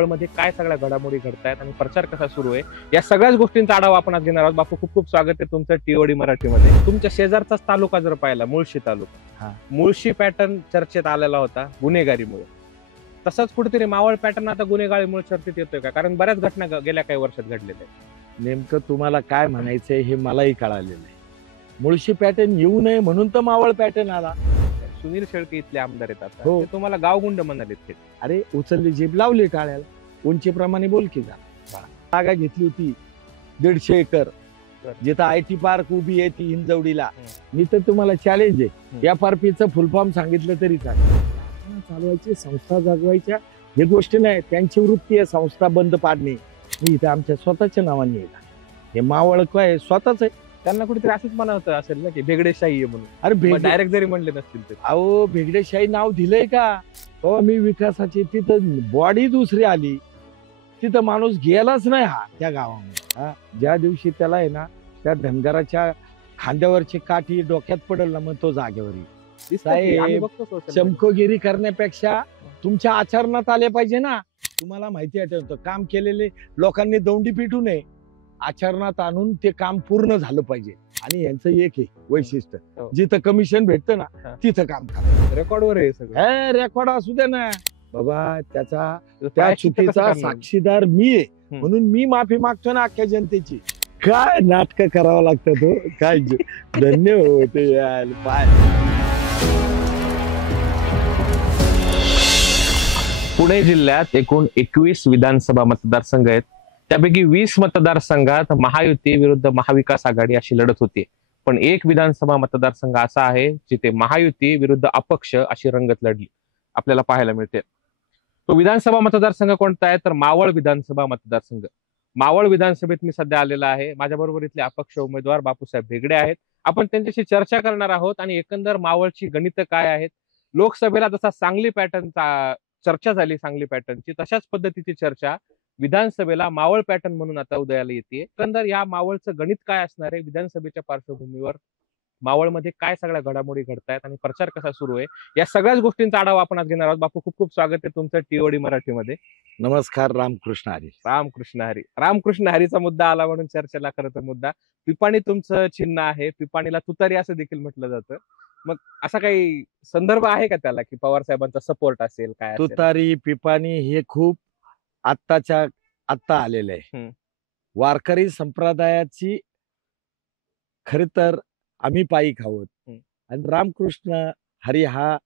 मावळमध्ये काय सगळ्या घडामोडी घडतायत आणि प्रचार कसा सुरू आहे या सगळ्याच गोष्टींचा आढावा आपण आज घेणार आहोत. बापू, खूप खूप स्वागत आहे तुमचं टीओडी मराठीमध्ये. तुमच्या शेजारचाच तालुका जर पाहिला, मुळशी तालुका, मुळशी पॅटर्न चर्चेत आलेला होता गुन्हेगारीमुळे. तसंच कुठेतरी मावळ पॅटर्न आता गुन्हेगारीमुळे चर्चेत येतोय का? कारण बऱ्याच घटना गेल्या काही वर्षात घडलेल्या आहेत. नेमकं तुम्हाला काय म्हणायचंय हे मलाही कळालेलं आहे. मुळशी पॅटर्न येऊ नये म्हणून तर मावळ पॅटर्न आला. सुनील शेळके इथले आमदार आहेत आता, हो. ते तुम्हाला गावगुंड म्हणालेत. अरे उचलली जीभ लावली टाळ्याला, उंचीप्रमाणे बोल की जा. जागा घेतली होती 150 एकर, जिथं IT पार्क उभी आहे ती हिंजवडीला. मी तर तुम्हाला चॅलेंज आहे, FRPचं फुल फॉर्म सांगितलं तरी चालेल. चालवायची संस्था जागवायच्या हे गोष्टी नाही, त्यांची वृत्ती आहे संस्था बंद पाडणे. मी इथे आमच्या स्वतःच्या नावाने येईल. हे मावळ काय स्वतःच आहे. त्यांना कुठेतरी असंच म्हणत असेल ना की भेगडेशाही आहे म्हणून. अरे डायरेक्ट जरी म्हणले नसतील तर अहो, भेगडेशाही नाव दिलंय का? हो, मी विकासाची तिथं बॉडी दुसरी आली, तिथं माणूस गेलाच नाही हा त्या गावामध्ये. ज्या दिवशी त्याला आहे ना त्या धनगराच्या खांद्यावरची काठी डोक्यात पडेल ना, मग तो जागेवर येईल. चमकोगिरी करण्यापेक्षा तुमच्या आचरणात आले पाहिजे ना. तुम्हाला माहिती आहे, काम केलेले लोकांनी दौंडी पिटू नये, आचरणात आणून ते काम पूर्ण झालं पाहिजे. आणि यांचं एक आहे वैशिष्ट्य, जिथं कमिशन भेटतं ना तिथं काम करायचं. रेकॉर्डवर आहे सगळं. रेकॉर्ड असू दे ना बाबा, त्या चुकीचा साक्षीदार मी आहे म्हणून मी माफी मागतो ना अख्ख्या जनतेची. काय नाटक करावं लागतं तो, काय धन्य होते यार. पाय पुणे जिल्ह्यात एकूण 21 विधानसभा मतदारसंघ आहेत. त्यापैकी 20 मतदारसंघात महायुती विरुद्ध महाविकास आघाडी अशी लढत होती. पण एक विधानसभा मतदारसंघ असा आहे जिथे महायुती विरुद्ध अपक्ष अशी रंगत लढली आपल्याला पाहायला मिळते. तो विधानसभा मतदारसंघ कोणता आहे तर मावळ विधानसभा मतदारसंघ. मावळ विधानसभेत मी सध्या आलेला आहे. माझ्याबरोबर इथले अपक्ष उमेदवार बापूसाहेब भेगडे आहेत. आपण त्यांच्याशी चर्चा करणार आहोत आणि एकंदर मावळची गणित काय आहेत. लोकसभेला जसा सांगली पॅटर्नचा चर्चा झाली, सांगली पॅटर्नची, तशाच पद्धतीची चर्चा विधानसभेला मावळ पॅटर्न म्हणून आता उदयाला येते. एकंदर या मावळचं गणित काय असणार आहे, विधानसभेच्या पार्श्वभूमीवर मावळमध्ये काय सगळ्या घडामोडी घडतायत आणि प्रचार कसा सुरू आहे या सगळ्याच गोष्टींचा आढावा आपण आज घेणार आहोत. बापू, खूप खूप स्वागत आहे तुमचं टीओडी मराठीमध्ये. नमस्कार. रामकृष्ण हरी. रामकृष्ण हरी. रामकृष्ण हरीचा मुद्दा आला म्हणून चर्चेला खरं तर मुद्दा. पिपाणी तुमचं चिन्ह आहे, पिपाणीला तुतारी असं देखील म्हटलं जातं. मग असा काही संदर्भ आहे का त्याला की पवार साहेबांचा सपोर्ट असेल काय? तुतारी पिपाणी हे खूप आत्ता आलेलं आहे. वारकरी संप्रदायाची खर तर आम्ही पायी आहोत. आणि रामकृष्ण हरी हा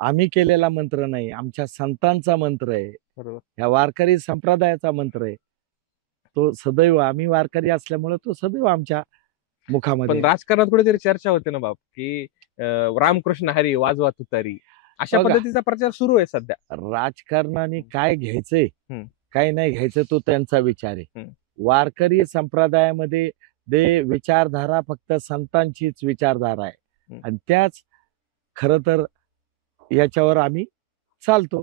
आम्ही केलेला मंत्र नाही, आमच्या संतांचा मंत्र आहे. ह्या वारकरी संप्रदायाचा मंत्र आहे. तो सदैव, आम्ही वारकरी असल्यामुळे तो सदैव आमच्या मुखामध्ये. पण राजकारणात कुठेतरी चर्चा होते ना बाप की रामकृष्ण हरी वाजवा तुतारी, अशा पद्धतीचा प्रचार सुरू आहे सध्या. राजकारणाने काय घ्यायचंय काय नाही घ्यायचं तो त्यांचा विचार आहे. वारकरी संप्रदायामध्ये विचारधारा फक्त संतांचीच विचारधारा आहे आणि त्याच खर तर याच्यावर आम्ही चालतो.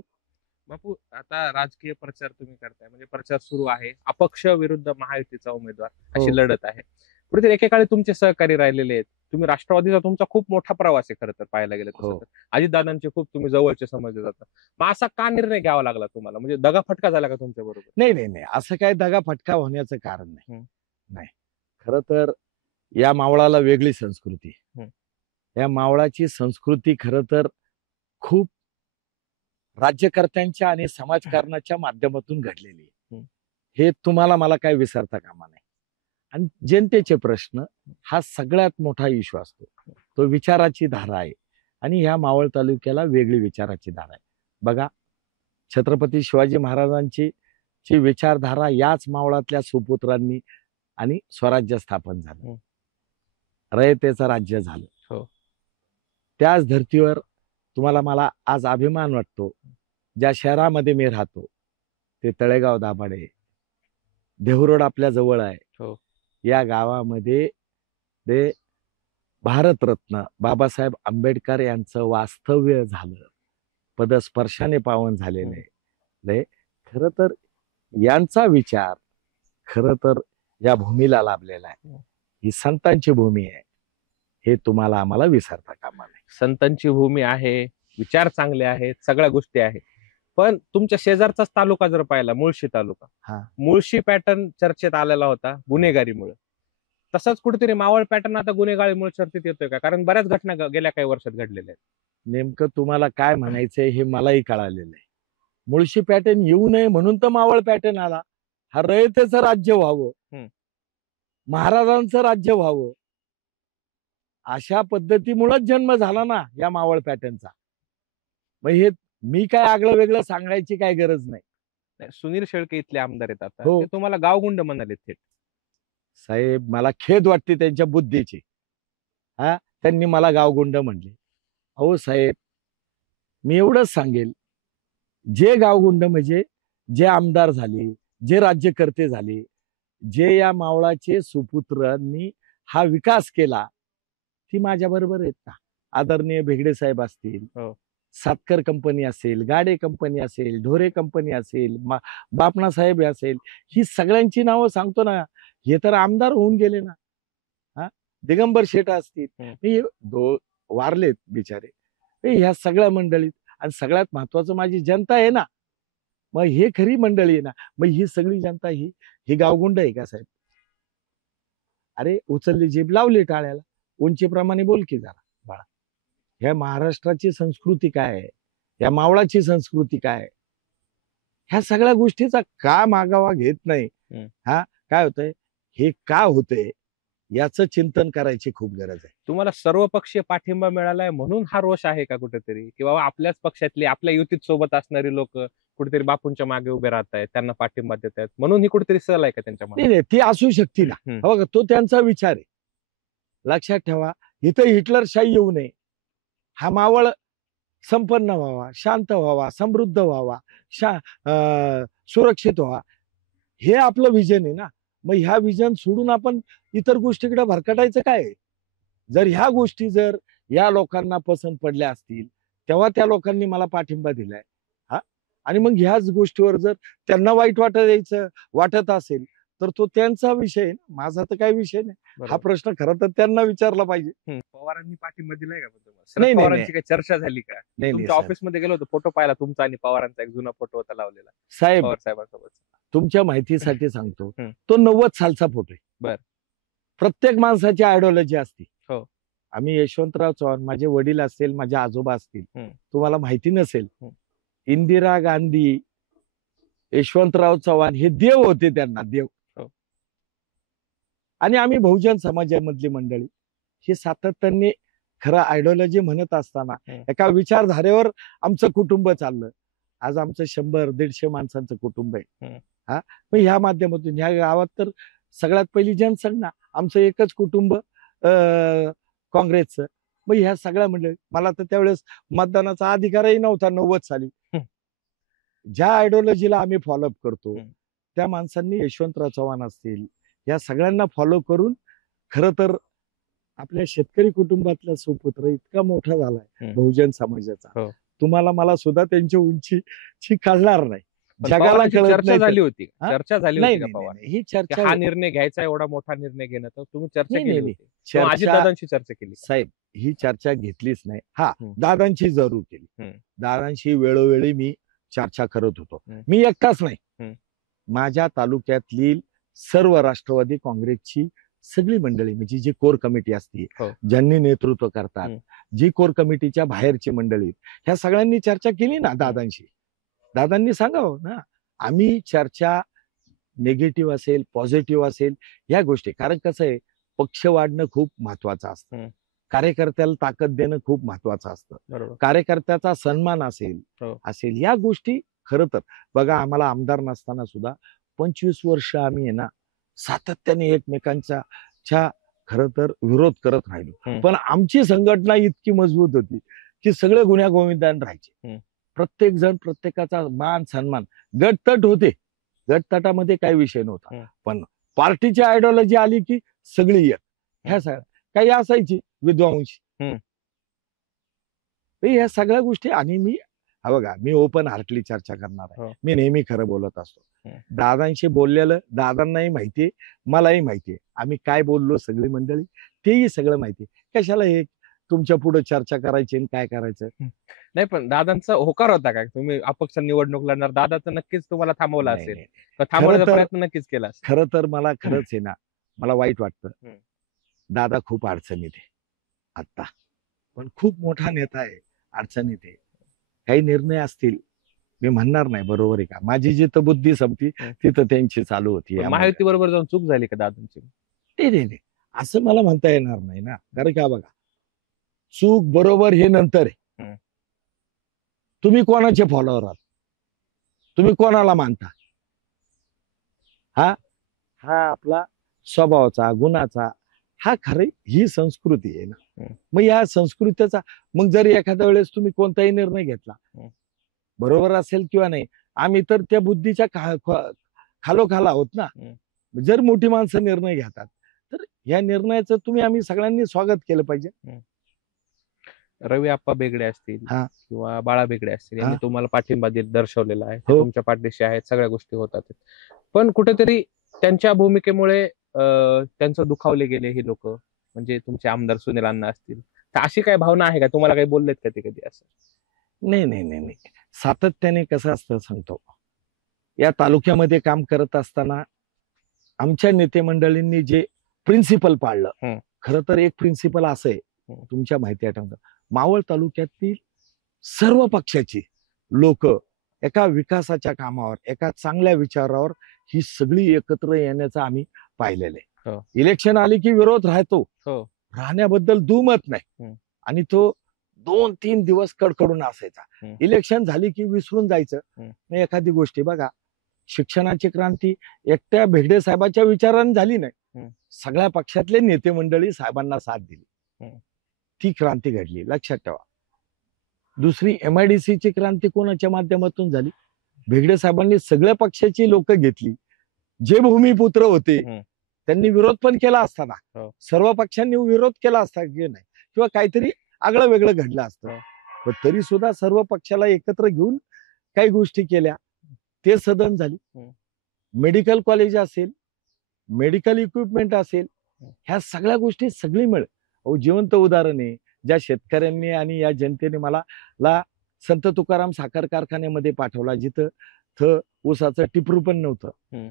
बापू, आता राजकीय प्रचार तुम्ही करताय, म्हणजे प्रचार सुरू आहे, अपक्ष विरुद्ध महायुतीचा उमेदवार अशी लढत आहे. कुठेतरी एकेकाळी तुमचे सहकारी राहिलेले आहेत. तुम्ही राष्ट्रवादीचा तुमचा खूप मोठा प्रवास आहे खरं तर पाहायला गेलं तर. अजितदादांचे खूप तुम्ही जवळचे समजले जातात. मग असा का निर्णय घ्यावा लागला तुम्हाला? म्हणजे दगाफटका झाला का तुमच्या बरोबर? नाही, असं काय दगाफटका होण्याचं कारण नाही. खर तर या मावळाला वेगळी संस्कृती. या मावळाची संस्कृती खर तर खूप राज्यकर्त्यांच्या आणि समाजकारणाच्या माध्यमातून घडलेली आहे. हे तुम्हाला मला काय विसरता कामा नाही. आणि जनतेचे प्रश्न हा सगळ्यात मोठा इश्यू असतो. तो विचाराची धारा आहे आणि ह्या मावळ तालुक्याला वेगळी विचाराची धारा आहे. बघा, छत्रपती शिवाजी महाराजांची विचारधारा याच मावळातल्या सुपुत्रांनी आणि स्वराज्य स्थापन झालं, रयतेचं राज्य झालं. त्याच धर्तीवर तुम्हाला मला आज अभिमान वाटतो. ज्या शहरामध्ये मी राहतो ते तळेगाव दाभाडे, देहुरोड आपल्या जवळ आहे. या गावामध्ये ते भारतरत्न बाबासाहेब आंबेडकर यांचं वास्तव्य झालं, पदस्पर्शाने पावन झालेले. खर तर यांचा विचार खर तर या भूमीला लाभलेला आहे. ही संतांची भूमी आहे, हे तुम्हाला आम्हाला विसरता कामा नाही. संतांची भूमी आहे, विचार चांगले आहेत, सगळ्या गोष्टी आहेत, पण तुमच्या शेजारचाच तालुका जर पाहिला, मुळशी तालुका, हा. मुळशी पॅटर्न चर्चेत आलेला होता गुन्हेगारीमुळे. तसाच कुठेतरी मावळ पॅटर्न आता गुन्हेगारीमुळे चर्चेत येतोय का? कारण बऱ्याच घटना गेल्या काही वर्षात घडलेल्या आहेत. नेमकं तुम्हाला काय म्हणायचंय हे मलाही कळालेलं आहे. मुळशी पॅटर्न येऊ नये म्हणून तर मावळ पॅटर्न आला. हा रयतेचं राज्य व्हावं, महाराजांचं राज्य व्हावं, अशा पद्धतीमुळेच जन्म झाला ना या मावळ पॅटर्नचा. मग हे मी काय आगळं वेगळं सांगायची काय गरज नाही. सुनील शेळके इथले आमदार आहेत आता, हो. ते तुम्हाला गावगुंड म्हणाले थेट. साहेब मला खेद वाटते त्यांच्या बुद्धीची. त्यांनी मला गावगुंड म्हणले. अहो साहेब, मी एवढंच सांगेल, जे गावगुंड म्हणजे जे आमदार झाले, जे राज्यकर्ते झाले, जे या मावळाचे सुपुत्रांनी हा विकास केला, ती माझ्या बरोबर आहेत ना. आदरणीय भेगडे साहेब असतील, सातकर कंपनी असेल, गाडे कंपनी असेल, ढोरे कंपनी असेल, बापणा साहेब असेल, ही सगळ्यांची नावं सांगतो ना. हे तर आमदार होऊन गेले ना. दिगंबर शेठ असतील, वारलेत बिचारे. ह्या सगळ्या मंडळीत, आणि सगळ्यात महत्वाचं माझी जनता आहे ना. मग हे खरी मंडळी आहे ना. मग ही सगळी जनता ही गावगुंड आहे का साहेब? अरे उचलली जीभ लावली टाळ्याला, उंचीप्रमाणे बोल की जरा बाळा. ह्या महाराष्ट्राची संस्कृती काय आहे, या मावळाची संस्कृती काय आहे, ह्या सगळ्या गोष्टीचा का मागावा घेत नाही? काय होतंय, हे का होतंय, याचं चिंतन करायची खूप गरज आहे. तुम्हाला सर्वपक्षीय पाठिंबा मिळालाय म्हणून हा रोष आहे का कुठेतरी, की बाबा आपल्याच पक्षातली, आपल्या युतीत सोबत असणारी लोक कुठेतरी बापूंच्या मागे उभे राहत आहेत, त्यांना पाठिंबा देत आहेत, म्हणून ही कुठेतरी सल आहे का त्यांच्या मनात? नाही, ती असू शकते ना. बघा, तो त्यांचा विचार आहे. लक्षात ठेवा, इथं हिटलरशाही येऊ नये. हा मावळ संपन्न व्हावा, शांत व्हावा, समृद्ध व्हावा, सुरक्षित व्हावा, हे आपलं विजन आहे ना. मग ह्या विजन सोडून आपण इतर गोष्टीकडे भरकटायचं काय? जर ह्या गोष्टी जर या लोकांना पसंत पडल्या असतील, तेव्हा त्या लोकांनी मला पाठिंबा दिलाय. आणि मग ह्याच गोष्टीवर जर त्यांना वाईट वाटत असेल, तर तो त्यांचा विषय आहे, माझा तर काही विषय नाही. हा प्रश्न खरं तर त्यांना विचारला पाहिजे. पवारांनी पाठिंबा दिलाय का तुम्हाला? नाही, पवारांची काही चर्चा झाली का? नाही, तुमच्या ऑफिसमध्ये गेलो होतो, फोटो पाहिला तुमचा आणि पवारांचा, एक जुना फोटो होता लावलेला साहेब. पवार साहेबांसोबत. तुमच्या माहितीसाठी सांगतो, तो 90 सालचा फोटो आहे. बर. प्रत्येक माणसाची आयडिओलॉजी असते. हो. आम्ही यशवंतराव चव्हाण, माझे वडील असतील, माझे आजोबा असतील, तुम्हाला माहिती नसेल, इंदिरा गांधी, यशवंतराव चव्हाण हे देव होते, त्यांना देव. आणि आम्ही बहुजन समाजामधली मंडळी हे सातत्याने खरं आयडिओलॉजी म्हणत असताना एका विचारधारेवर आमचं कुटुंब चाललं. आज आमचं 100-150 माणसांचं कुटुंब आहे. मग ह्या माध्यमातून ह्या गावात तर सगळ्यात पहिली जनसंघ ना, आमचं एकच कुटुंब काँग्रेसचं. मग ह्या सगळ्या मंडळी, मला तर त्यावेळेस मतदानाचा अधिकारही नव्हता 90 साली. ज्या आयडिओलॉजीला आम्ही फॉलोअप करतो, त्या माणसांनी यशवंतराव चव्हाण असतील, या सगळ्यांना फॉलो करून खरं तर आपल्या शेतकरी कुटुंबातला सुपुत्र इतका मोठा झालाय बहुजन समाजाचा. तुम्हाला मला सुद्धा त्यांची उंची कळणार नाही. जगाला चर्चा झाली होती का पवार? ही चर्चा, हा निर्णय घ्यायचा, एवढा मोठा निर्णय घेणं, तर तुम्ही चर्चा केली होती? अजितदादांशी चर्चा केली साहेब? ही चर्चा घेतलीच नाही. दादांची जरूर केली. दादांशी वेळोवेळी मी चर्चा करत होतो. मी एकटाच नाही, माझ्या तालुक्यातली सर्व राष्ट्रवादी काँग्रेसची सगळी मंडळी, म्हणजे जी कोर कमिटी असते, ज्यांनी नेतृत्व करतात, जी कोर कमिटीच्या बाहेरची मंडळी, ह्या सगळ्यांनी चर्चा केली ना दादांशी. दादांनी सांगावं ना, आम्ही चर्चा निगेटिव्ह असेल, पॉझिटिव्ह असेल, या गोष्टी, कारण कसं आहे, पक्ष वाढणं खूप महत्वाचं असतं, कार्यकर्त्याला ताकद देणं खूप महत्वाचं असतं, कार्यकर्त्याचा सन्मान असेल या गोष्टी. खरं तर बघा, आम्हाला आमदार नसताना सुद्धा 25 वर्ष आम्ही आहे ना सातत्याने एकमेकांच्या खरं तर विरोध करत राहिलो. पण आमची संघटना इतकी मजबूत होती की सगळे गुण्यागोविंदाने राहायचे. प्रत्येक जण प्रत्येकाचा मान सन्मान, गटतट होते, गटतटामध्ये काही विषय नव्हता, पण पार्टीची आयडिओलॉजी आली की सगळी एक. ह्या सगळ्या काही असायची विद्वांशी, ह्या सगळ्या गोष्टी. आणि मी बघा, मी ओपन हार्टली चर्चा करणार आहे, मी नेहमी खरं बोलत असतो. दादांशी बोललेलं दादांनाही माहितीये, मलाही माहितीये, आम्ही काय बोललो सगळी मंडळी, तेही सगळं माहितीये. कशाला हे तुमच्या पुढे चर्चा करायची आणि काय करायचं. नाही, पण दादांचा होकार होता का तुम्ही अपक्ष निवडणूक लढणार? दादाचं नक्कीच तुम्हाला थांबवलं नाही, असेल, नाही. तर थांबवण्याचा खरं तर- प्रयत्न नक्कीच केला असेल. खरं तर मला खरंच आहे ना, मला वाईट वाटतं. हम्म. दादा खूप अडचणीत आहे आता, पण खूप मोठा नेता आहे, अडचणीत आहे. काही निर्णय असतील, मी म्हणणार नाही बरोबर आहे का, माझी जिथं बुद्धी संपती तिथं त्यांची चालू होती. पण महायुती बरोबर जाऊन चूक झाली का दादांची? नाही, असं मला म्हणता येणार नाही ना, कारण का बघा, चूक बरोबर हे नंतर आहे. हम्म. तुम्ही कोणाचे फॉलोअर आहात, तुम्ही कोणाला मानता, हा आपला स्वभावाचा गुणाचा हा खरी ही संस्कृती आहे ना. मग या संस्कृतीचा मग जर एखाद्या वेळेस तुम्ही कोणताही निर्णय घेतला, बरोबर असेल किंवा नाही, आम्ही तर त्या बुद्धीच्या खालोखाल आहोत ना. जर मोठी माणसं निर्णय घेतात तर या निर्णयाचं आम्ही सगळ्यांनी स्वागत केलं पाहिजे. रवी आप्पा बेगडे असतील हा. किंवा बाळा बेगडे असतील, यांनी हा. तुम्हाला पाठिंबा दर्शवलेला आहे, हो. तुमच्या पाठीशी आहेत, सगळ्या गोष्टी होतात. पण कुठेतरी त्यांच्या भूमिकेमुळे त्यांचं दुखावले गेले हे लोक, म्हणजे तुमचे आमदार सुनील अण्णा असतील, तर अशी काय भावना आहे का? तुम्हाला काही बोललेत का ते कधी असं? नाही, सातत्याने कसं असतं सांगतो, या तालुक्यामध्ये काम करत असताना आमच्या नेते मंडळींनी जे प्रिन्सिपल पाळलं, खरं तर एक प्रिन्सिपल असं आहे, तुमच्या माहिती आठवतं, मावळ तालुक्यातील सर्व पक्षाची लोक एका विकासाच्या कामावर, एका चांगल्या विचारावर ही सगळी एकत्र येण्याचं आम्ही पाहिलेलं आहे. इलेक्शन आली की विरोध राहतो, राहण्याबद्दल दुमत नाही, आणि तो 2-3 दिवस कडकडून असायचा. इलेक्शन झाली की विसरून जायचं. एखादी गोष्टी बघा, शिक्षणाची क्रांती एकट्या भेगडे साहेबांच्या विचाराने झाली नाही, सगळ्या पक्षातले नेते मंडळी साहेबांना साथ दिली, ती क्रांती घडली, लक्षात ठेवा. दुसरी MIDC ची क्रांती कोणाच्या माध्यमातून झाली? भेगडे साहेबांनी सगळ्या पक्षाची लोक घेतली, जे भूमिपुत्र होते त्यांनी विरोध पण केला असताना, सर्व पक्षांनी विरोध केला असता की नाही, किंवा काहीतरी आगळं वेगळं घडलं असतं, पण तरी सुद्धा सर्व पक्षाला एकत्र घेऊन काही गोष्टी केल्या, ते सदन झाली. मेडिकल कॉलेज असेल, मेडिकल इक्विपमेंट असेल, ह्या सगळ्या गोष्टी सगळी मिळ. जिवंत उदाहरण आहे, ज्या शेतकऱ्यांनी आणि या जनतेने मला संत तुकाराम साखर कारखान्यामध्ये पाठवला, जिथं ऊसाचं टिपरू पण नव्हतं,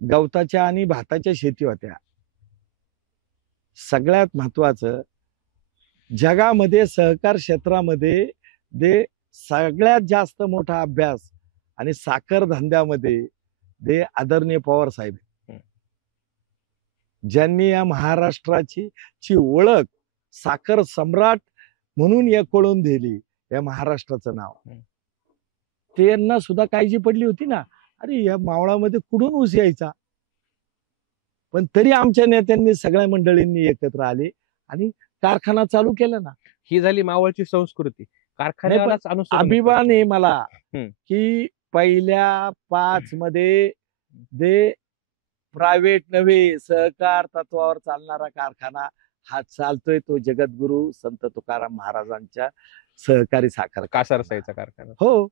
गवताच्या आणि भाताच्या शेती होत्या. सगळ्यात महत्वाचं, जगामध्ये सहकार क्षेत्रामध्ये सगळ्यात जास्त मोठा अभ्यास आणि साखर धंद्यामध्ये आदरणीय पवार साहेब, ज्यांनी या महाराष्ट्राची ओळख साखर सम्राट म्हणून कळून दिली, या महाराष्ट्राचं नाव. त्यांना सुद्धा काळजी पडली होती ना, अरे या मावळामध्ये कुठून ऊस यायचा, पण तरी आमच्या नेत्यांनी सगळ्या मंडळींनी एकत्र आले आणि कारखाना चालू केला ना. ही झाली मावळची संस्कृती. कारखान्यालाच अनुसरून अभिमान आहे मला की पहिल्या 5 मध्ये प्रायव्हेट नव्हे, सहकार तत्वावर चालणारा कारखाना हा चालतोय, तो जगद्गुरु संत तुकाराम महाराजांच्या सहकारी साखर कासारसाईचा कारखाना. हो,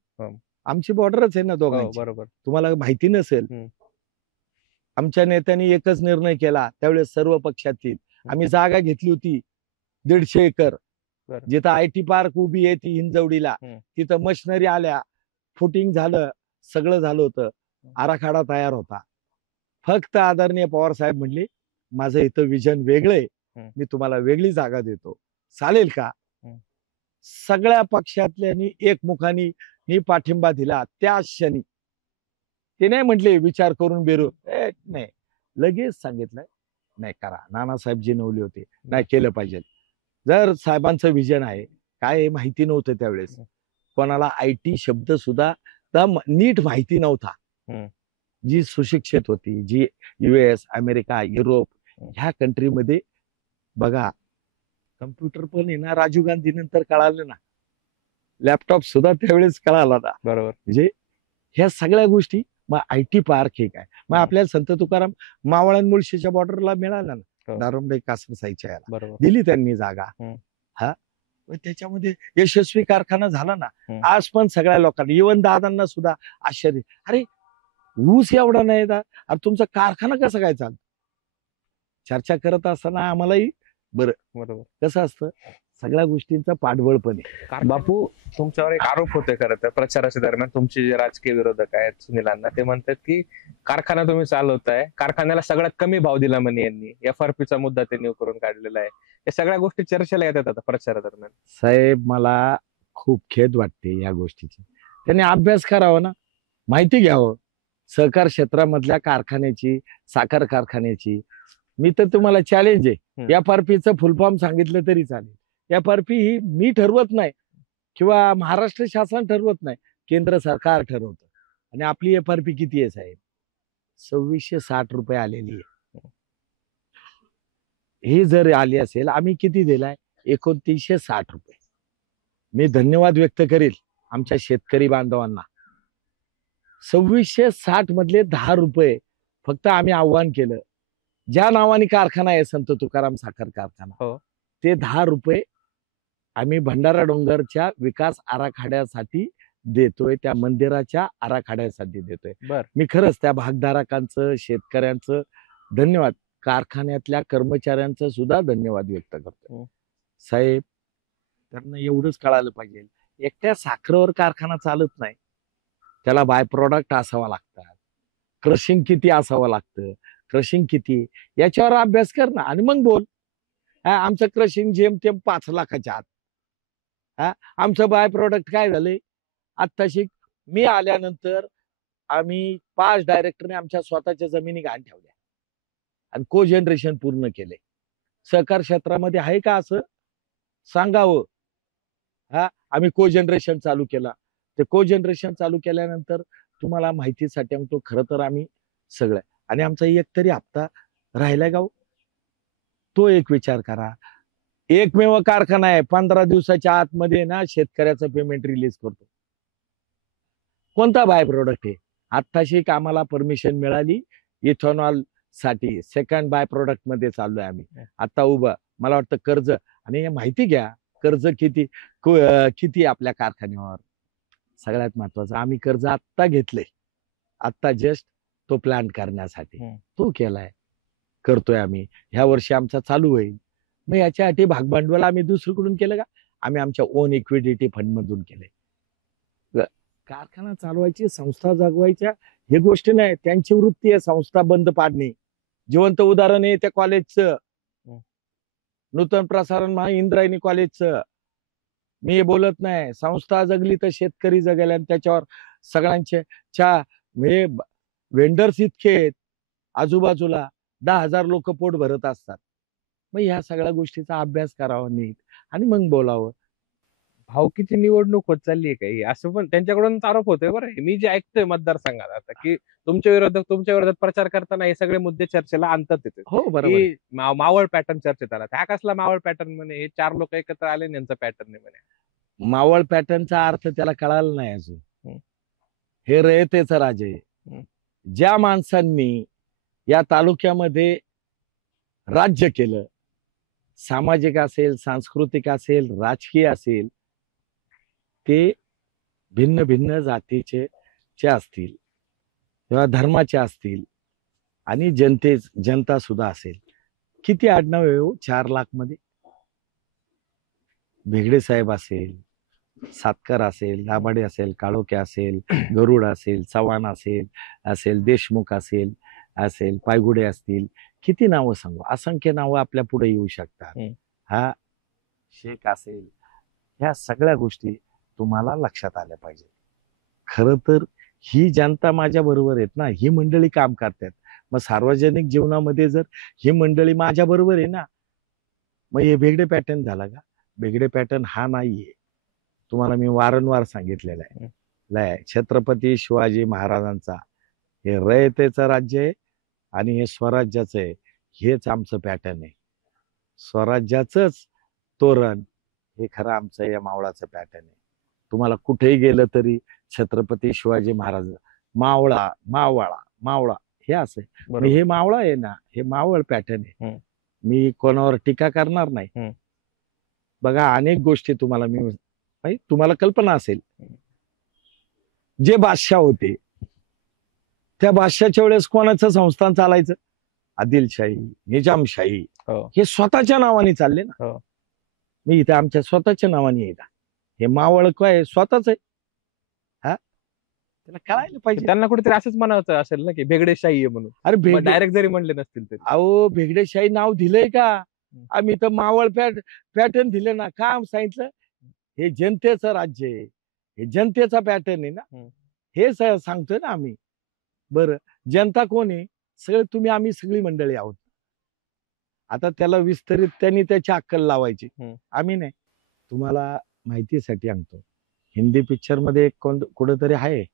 आमची बॉर्डरच आहे ना दोघांची. बरोबर. तुम्हाला माहिती नसेल, आमच्या नेत्यांनी एकच निर्णय केला त्यावेळेस सर्व पक्षातील, आम्ही जागा घेतली होती 150 एकर, जिथं IT पार्क उभी आहे ती हिंजवडीला, तिथं मशिनरी आल्या, फुटिंग झालं, सगळं झालं होतं, आराखडा तयार होता. फक्त आदरणीय पवार साहेब म्हणले, माझं इथं विजन वेगळंय, मी तुम्हाला वेगळी जागा देतो, चालेल का? सगळ्या पक्षातल्यांनी एकमुखाने पाठिंबा दिला. त्या क्षणी ते नाही म्हटले विचार करून बेरू, नाही, लगेच सांगितलं, नाही करा. नानासाहेब जे नवले होते, नाही केलं पाहिजे. जर साहेबांचं विजन आहे, काय माहिती नव्हतं त्यावेळेस, कोणाला IT शब्द सुद्धा नीट माहिती नव्हता. जी सुशिक्षित होती, जी US, अमेरिका, युरोप ह्या कंट्रीमध्ये बघा, कम्प्युटर पण आहे ना, राजीव गांधी नंतर कळालं ना, लॅपटॉप सुद्धा त्यावेळेस कळाला ना. बरोबर. म्हणजे ह्या सगळ्या गोष्टी, मग IT पार्क हे काय, मग आपल्याला संत तुकाराम मावळण मुळशीच्या बॉर्डरला मिळाला ना, दारुंडे कासरसाईच्या याला दिली त्यांनी जागा. त्याच्यामध्ये यशस्वी कारखाना झाला ना. आज पण सगळ्या लोकांना, इवन दादांना सुद्धा आश्चर्य, अरे ऊस एवढा नाही दा, तुमचा कारखाना कसा काय चालतो? चर्चा करत असताना आम्हालाही बरोबर कसं असतं, सगळ्या गोष्टींचा पाठबळ पण आहे. बापू, तुमच्यावर एक आरोप होतोय खरं तर प्रचाराच्या दरम्यान. तुमचे जे राजकीय विरोधक आहेत सुनील अण्णा, ते म्हणतात की कारखाना तुम्ही चालवताय, कारखान्याला सगळ्यात कमी भाव दिला म्हणे यांनी, FRP चा मुद्दा त्यांनी करून काढलेला आहे. या सगळ्या गोष्टी चर्चेला येतात आता प्रचारादरम्यान. साहेब, मला खूप खेद वाटते या गोष्टीची. त्यांनी अभ्यास करावा ना, माहिती घ्यावं सहकार क्षेत्रामधल्या कारखान्याची, साखर कारखान्याची. मी तर तुम्हाला चॅलेंज आहे, FRPचं फुल फॉर्म सांगितलं तरी चालेल. FRP ही मी ठरवत नाही किंवा महाराष्ट्र शासन ठरवत नाही, केंद्र सरकार ठरवतं. आणि आपली FRP किती आहे साहेब? 2660 रुपये आलेली आहे. ही जर आली असेल, आम्ही किती दिलाय? 2960 रुपये. मी धन्यवाद व्यक्त करेल आमच्या शेतकरी बांधवांना. 2660 मधले 10 रुपये फक्त आम्ही आव्हान केलं, ज्या नावाने कारखाना आहे संत तुकाराम साखर कारखाना, हो. ते 10 रुपये आम्ही भंडारा डोंगरच्या विकास आराखड्यासाठी देतोय, त्या मंदिराच्या आराखड्यासाठी देतोय. बर. मी खरंच त्या भागधारकांचं, शेतकऱ्यांचं धन्यवाद, कारखान्यातल्या कर्मचाऱ्यांचं सुद्धा धन्यवाद व्यक्त करतो. साहेब, त्यांना एवढंच कळालं पाहिजे, एकट्या साखरेवर कारखाना चालत नाही, त्याला बाय प्रोडक्ट असावा लागतात, क्रशिंग किती असावं लागतं, क्रशिंग किती, याच्यावर अभ्यास कर ना आणि मग बोल. आमचं क्रशिंग जेमतेम 5 लाखाच्या आत. आमचं बाय प्रोडक्ट काय झालंय? आत्ताशी मी आल्यानंतर आम्ही 5 डायरेक्टरने आमच्या स्वतःच्या जमिनी घाण ठेवल्या आणि को जनरेशन पूर्ण केले. सहकार क्षेत्रामध्ये आहे का असं? सांगावं. आम्ही को जनरेशन चालू केला. ते को जनरेशन चालू केल्यानंतर तुम्हाला माहितीसाठी सांगतो, खरं तर आम्ही सगळं, आणि आमचा एक तरी हप्ता राहिलाय गाव, तो एक विचार करा. एकमेव कारखाना आहे 15 दिवसाच्या आतमध्ये ना शेतकऱ्याचं पेमेंट रिलीज करतो. कोणता बाय प्रोडक्ट आहे? आत्ताशी आम्हाला परमिशन मिळाली इथेनॉल साठी, सेकंड बाय प्रोडक्ट मध्ये चाललोय आम्ही आता उभं. मला वाटतं कर्ज, आणि माहिती घ्या कर्ज किती आपल्या कारखान्यावर. सगळ्यात महत्वाचं, आम्ही कर्ज आत्ता घेतलंय, आत्ता जस्ट तो प्लॅन करण्यासाठी तो केलाय, करतोय आम्ही. ह्या वर्षी आमचा चालू होईल. मग याच्यासाठी भागभांडवल आम्ही दुसरीकडून केलं का? आम्ही आमच्या ओन इक्विडिटी फंड मधून केले. कारखाना चालवायची, संस्था जगवायच्या, हे गोष्टी नाही. त्यांची वृत्ती आहे संस्था बंद पाडणे. जिवंत उदाहरण आहे त्या कॉलेजचं, नूतन प्रसारण इंद्रायणी कॉलेजचं. मी बोलत नाही, संस्था जगली तर शेतकरी जगेल, आणि त्याच्यावर सगळ्यांचे म्हणजे वेंडर्स इतके आहेत आजूबाजूला, 10,000 लोक पोट भरत असतात. मग ह्या सगळ्या गोष्टीचा अभ्यास करावा नीट आणि मग बोलावं. भावकीची निवडणूक होत चालली आहे काही, असं पण त्यांच्याकडून आरोप होतोय. बरं, मी जे ऐकतोय मतदारसंघात आता, की तुमच्या विरोधात प्रचार करताना हे सगळे मुद्दे चर्चेला आणतात तिथे. हो, बरोबर. मावळ पॅटर्न चर्चेत आला. हा कसला मावळ पॅटर्न म्हणे? हे 4 लोक एकत्र आले यांचा पॅटर्न आहे म्हणे. मावळ पॅटर्नचा अर्थ त्याला कळाला नाही अजून. हे रयतेचं राजे. ज्या माणसांनी या तालुक्यामध्ये राज्य केलं, सामाजिक असेल, सांस्कृतिक असेल, राजकीय असेल, ते भिन्न भिन्न जातीचे असतील किंवा धर्माचे असतील, आणि जनता सुद्धा असेल. किती आडनाव आहे 4 लाख मध्ये? भेगडे साहेब असेल, सातकर असेल, दाभाडे असेल, काळोखे असेल, गरुड असेल, चव्हाण असेल, देशमुख असेल, पायगुडे असतील. किती नावं सांगू? असंख्य नावं आपल्या पुढे येऊ शकतात. हा शेख असेल. ह्या सगळ्या गोष्टी तुम्हाला लक्षात आल्या पाहिजे. खरं तर ही जनता माझ्या बरोबर आहेत ना, ही मंडळी काम करतात. मग सार्वजनिक जीवनामध्ये जर ही मंडळी माझ्या बरोबर आहे ना, मग हे भेगडे पॅटर्न झाला का? भेगडे पॅटर्न हा नाहीये. तुम्हाला मी वारंवार सांगितलेलं आहे, छत्रपती शिवाजी महाराजांचा हे रयतेचं राज्य आहे आणि हे स्वराज्याचं आहे. हेच आमचं पॅटर्न आहे. स्वराज्याचंच तोरण हे खरं आमचं या मावळाचं पॅटर्न आहे. तुम्हाला कुठेही गेलं तरी छत्रपती शिवाजी महाराज, मावळा मावळा मावळा हे असं. हे मावळा आहे ना, हे मावळ पॅटर्न आहे. मी कोणावर टीका करणार नाही. बघा, अनेक गोष्टी तुम्हाला कल्पना असेल, जे बादशाह होते त्या बादशाहच्या वेळेस कोणाचं संस्थान चालायचं? आदिलशाही, निजामशाही, हे स्वतःच्या नावाने चालले ना. मी इथे आमच्या स्वतःच्या नावाने येईल. हे मावळ काय स्वतःच आहे. हा, त्याला कळायला पाहिजे. त्यांना कुठेतरी असंच म्हणायचं असेल ना की भेगडेशाही आहे म्हणून, अरे भेगडे, डायरेक्ट जरी म्हणले नसतील तरी. अहो भेगडेशाही नाव दिलंय का? आम्ही तर मावळ पॅटर्न दिले ना. का सांगितलं? हे जनतेचं राज्य आहे, हे जनतेचा पॅटर्न आहे ना. हे सांगतोय ना आम्ही. बरं, जनता कोण आहे? सगळे तुम्ही आम्ही सगळी मंडळी आहोत. आता त्याला विस्तारित त्यांनी त्याची अक्कल लावायची, आम्ही नाही. तुम्हाला माहितीसाठी सांगतो, हिंदी पिक्चर मध्ये कुठेतरी आहे,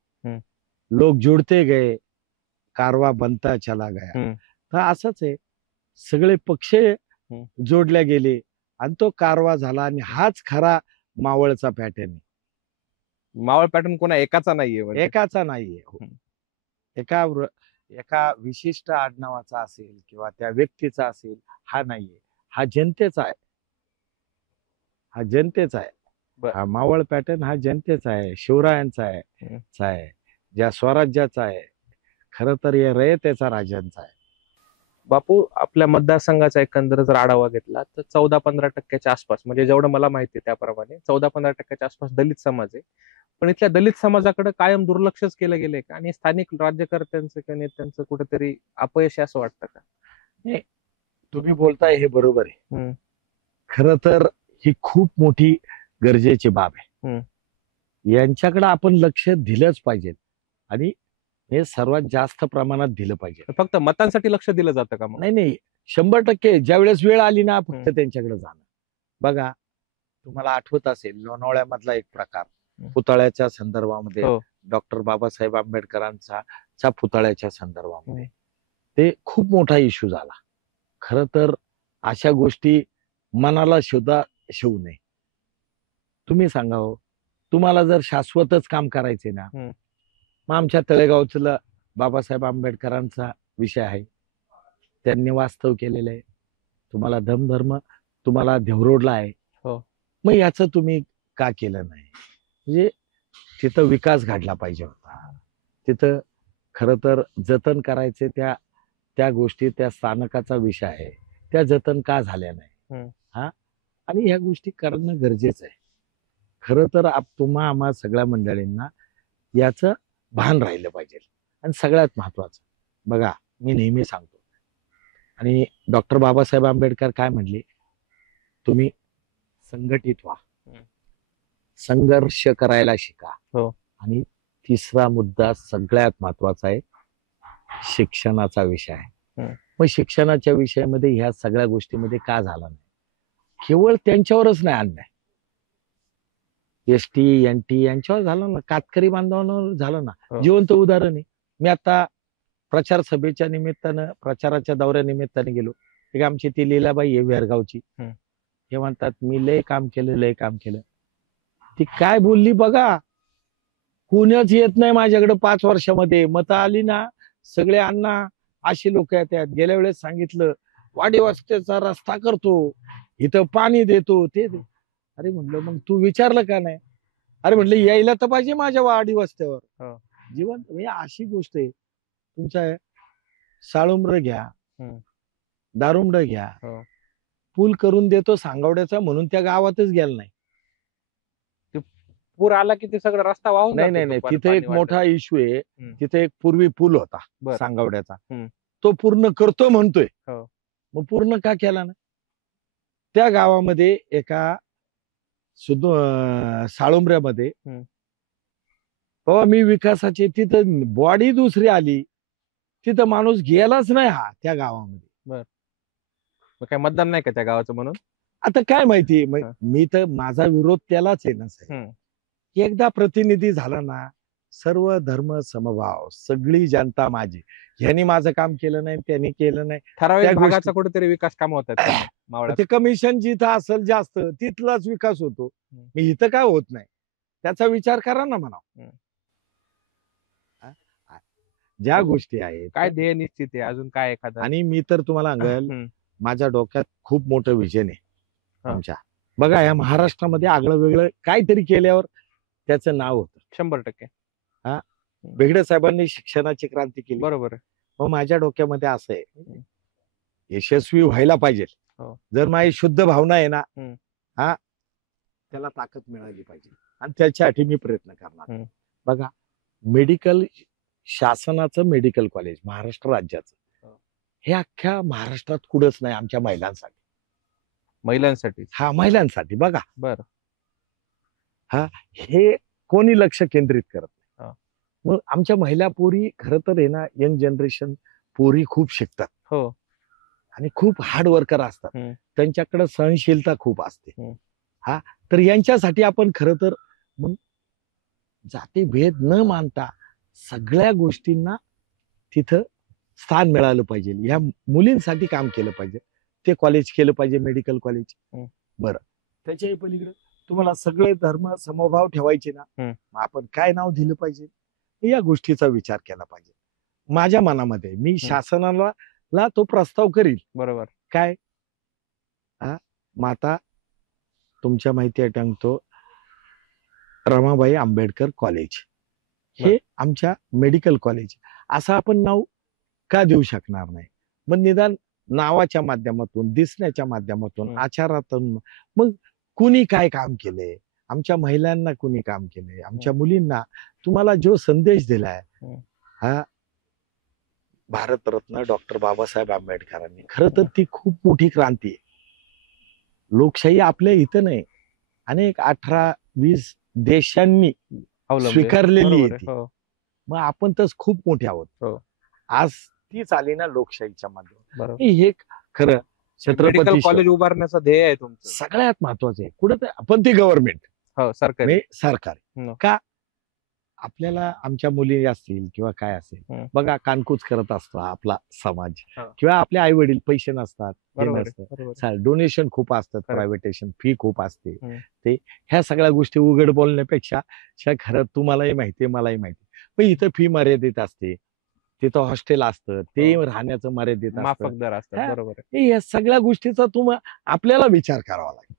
लोक जुडते गए कारवा बनता चला गया. तर असंच आहे, सगळे पक्ष जोडल्या गेले आणि तो कारवा झाला. आणि हाच खरा मावळचा पॅटर्न आहे. मावळ पॅटर्न कोणा एकाचा नाहीये म्हणजे. एकाचा नाहीये. एका विशिष्ट आडनावाचा असेल किंवा त्या व्यक्तीचा असेल, हा नाहीये. हा जनतेचा आहे. हा जनतेचा आहे. हा मावळ पॅटर्न हा जनतेचा आहे, शिवरायांचा आहे, ज्या स्वराज्याचा आहे. खर तर या रयतेचा राजांचा आहे. बापू, आपल्या मतदारसंघाचा एकंदर जर आढावा घेतला तर 14-15% आसपास, म्हणजे जेवढं मला माहिती आहे त्याप्रमाणे 14-15% आसपास दलित समाज आहे. पण इथल्या दलित समाजाकडे कायम दुर्लक्षच केलं गेलंय का? आणि स्थानिक राज्यकर्त्यांचं किंवा नेत्यांचं कुठेतरी अपयश आहे असं वाटतं का? नाही, तुम्ही बोलताय हे बरोबर आहे. खर तर ही खूप मोठी गरजेची बाब आहे. यांच्याकडे आपण लक्ष दिलंच पाहिजे आणि हे सर्वात जास्त प्रमाणात दिलं पाहिजे. फक्त मतांसाठी लक्ष दिलं जातं का? नाही नाही, 100% ज्यावेळेस वेळ आली ना फक्त त्यांच्याकडे जाणं. बघा, तुम्हाला आठवत असेल लोणावळ्यामधला एक प्रकार, पुतळ्याच्या संदर्भामध्ये, डॉक्टर बाबासाहेब आंबेडकरांचा पुतळ्याच्या संदर्भामध्ये ते खूप मोठा इश्यू झाला. खर तर अशा गोष्टी मनाला सुद्धा शिवू नये. तुम्ही सांगा हो, तुम्हाला जर शाश्वतच काम करायचे ना, मग आमच्या तळेगावचं बाबासाहेब आंबेडकरांचा विषय आहे, त्यांनी वास्तव केलेलं आहे. तुम्हाला धर्म तुम्हाला देवरोडला आहे, मग याचं तुम्ही का केलं नाही? म्हणजे तिथं विकास घडला पाहिजे होता. तिथं खर तर जतन करायचे त्या गोष्टी, त्या स्थानकाचा विषय आहे, त्या जतन का झाल्या नाही? आणि ह्या गोष्टी करणं गरजेचं आहे. खर तर आम्हा सगळ्या मंडळींना याचं भान राहिलं पाहिजे. आणि सगळ्यात महत्वाचं बघा, मी नेहमी सांगतो, आणि डॉक्टर बाबासाहेब आंबेडकर काय म्हणले, तुम्ही संघटित व्हा, संघर्ष करायला शिका. आणि तिसरा मुद्दा सगळ्यात महत्वाचा आहे, शिक्षणाचा विषय आहे. मग शिक्षणाच्या विषयामध्ये ह्या सगळ्या गोष्टीमध्ये का झाला नाही? केवळ त्यांच्यावरच नाही अन्याय, एसटी एनटी यांच्यावर झालं ना, कातकरी बांधवांवर झालं ना. जिवंत उदाहरण आहे. मी आता प्रचार सभेच्या निमित्तानं, प्रचाराच्या दौऱ्या निमित्ताने गेलो. एक आमची ती लीलाबाई आहे वेरगावची, हे म्हणतात मी लय काम केलं. ती काय बोलली बघा, कुणीच येत नाही माझ्याकडे 5 वर्षामध्ये. मतं आली ना, सगळे अण्णा अशी लोक येतात. गेल्या वेळेस सांगितलं वाडी वस्त्याचा रस्ता करतो, इथं पाणी देतो, ते अरे म्हणलं मग तू विचारलं का नाही? अरे म्हणलं यायला तर पाहिजे माझ्या वाडी वस्त्यावर. जीवन म्हणजे अशी गोष्ट आहे. तुमचा साळुंब्र घ्या, दारुंबड घ्या, पूल करून देतो सांगवड्याचा म्हणून त्या गावातच गेला नाही. पूर आला की ते सगळं रस्ता वाहून नाही, तिथे एक मोठा इश्यू आहे. तिथे एक पूर्वी पूल होता सांगवड्याचा, तो पूर्ण करतो म्हणतोय, मग पूर्ण का केला ना? त्या गावामध्ये एका साळुंब्र्यामध्ये बाबा मी विकासाची, तिथं बॉडी दुसरी आली, तिथं माणूस गेलाच नाही हा त्या गावामध्ये. काय मतदान नाही का त्या गावाचं म्हणून? आता काय माहिती, मी तर माझा विरोध त्यालाच आहे ना साहेब. एकदा प्रतिनिधी झाला ना, सर्व धर्म समभाव, सगळी जनता माझी. ह्यांनी माझं काम केलं नाही, त्यांनी केलं नाही, ठराविक भागाचा कुठेतरी विकास काम होतात. ते कमिशन जिथं असेल जास्त तिथलाच विकास होतो. इथं काय होत नाही, त्याचा विचार करा ना म्हणा. ज्या गोष्टी आहेत, काय ध्येय निश्चित आहे, अजून काय एखादा? आणि मी तर तुम्हाला सांगेल, माझ्या डोक्यात खूप मोठं विजन आहे आमच्या. बघा, या महाराष्ट्रामध्ये आगळं वेगळं काहीतरी केल्यावर त्याचं नाव होतं. 100%. भेगडे साहेबांनी शिक्षणाची क्रांती केली, बरोबर. मग माझ्या डोक्यामध्ये असं आहे, यशस्वी व्हायला पाहिजे. जर माझी शुद्ध भावना आहे ना, त्याला ताकद मिळाली पाहिजे आणि त्याच्यासाठी मी प्रयत्न करणार. हम्म. बघा, मेडिकल शासनाचं मेडिकल कॉलेज महाराष्ट्र राज्याचं हो. हे अख्ख्या महाराष्ट्रात कुठंच नाही आमच्या महिलांसाठी. महिलांसाठी महिलांसाठी बघा, बर हे कोणी लक्ष केंद्रित करत हा. नाही. मग आमच्या महिला पोरी खरं तर आहे ना, यंग जनरेशन पोरी खूप शिकतात हो आणि खूप हार्ड वर्कर असतात. हम्म. त्यांच्याकडे सहनशीलता खूप असते. हम्म. तर यांच्यासाठी आपण खरं तर मग जातीभेद न मानता सगळ्या गोष्टींना तिथं स्थान मिळालं पाहिजे. या मुलींसाठी काम केलं पाहिजे. ते कॉलेज केलं पाहिजे, मेडिकल कॉलेज. हम्म. बरं, त्याच्याही पलीकडे तुम्हाला सगळे धर्म समभाव ठेवायचे ना, हम्म. मग आपण काय नाव दिलं पाहिजे या गोष्टीचा विचार केला पाहिजे. माझ्या मनामध्ये मी शासनाला तो प्रस्ताव करील. बरोबर. काय माता तुमच्या माहिती आहे टांगतो रमाबाई आंबेडकर कॉलेज हे आमच्या मेडिकल कॉलेज असं आपण नाव का देऊ शकणार नाही? मग निदान नावाच्या माध्यमातून, दिसण्याच्या माध्यमातून, आचारातून मग कुणी काय काम केलंय, आमच्या महिलांना कुणी काम केलंय, आमच्या मुलींना तुम्हाला जो संदेश दिलाय हा भारतरत्न डॉक्टर बाबासाहेब आंबेडकरांनी, खरं तर ती खूप मोठी क्रांती आहे. लोकशाही आपल्या इथं नाही, अनेक 18-20 देशांनी स्वीकारलेली आहे ती. मग आपण तर खूप मोठे आहोत. आज तीच आली ना लोकशाहीच्या माध्यमातून. हे खरं छत्रपती कॉलेज उभारण्याचं ध्येय आहे तुमचं सगळ्यात महत्वाचं आहे. कुठं पण ती गव्हर्नमेंट सरकार का आपल्याला आमच्या मुली असतील किंवा काय असेल बघा, कानकूच करत असतो आपला समाज किंवा आपले आई वडील, पैसे नसतात, डोनेशन खूप असतात, प्रायव्हेटेशन फी खूप असते. ते ह्या सगळ्या गोष्टी उघड बोलण्यापेक्षा खरं तुम्हालाही माहिती मलाही माहिती, पण इथं फी मर्यादित असते, तिथं हॉस्टेल असतं, ते राहण्याचं मर्यादित असतं. या सगळ्या गोष्टीचा आपल्याला विचार करावा लागेल.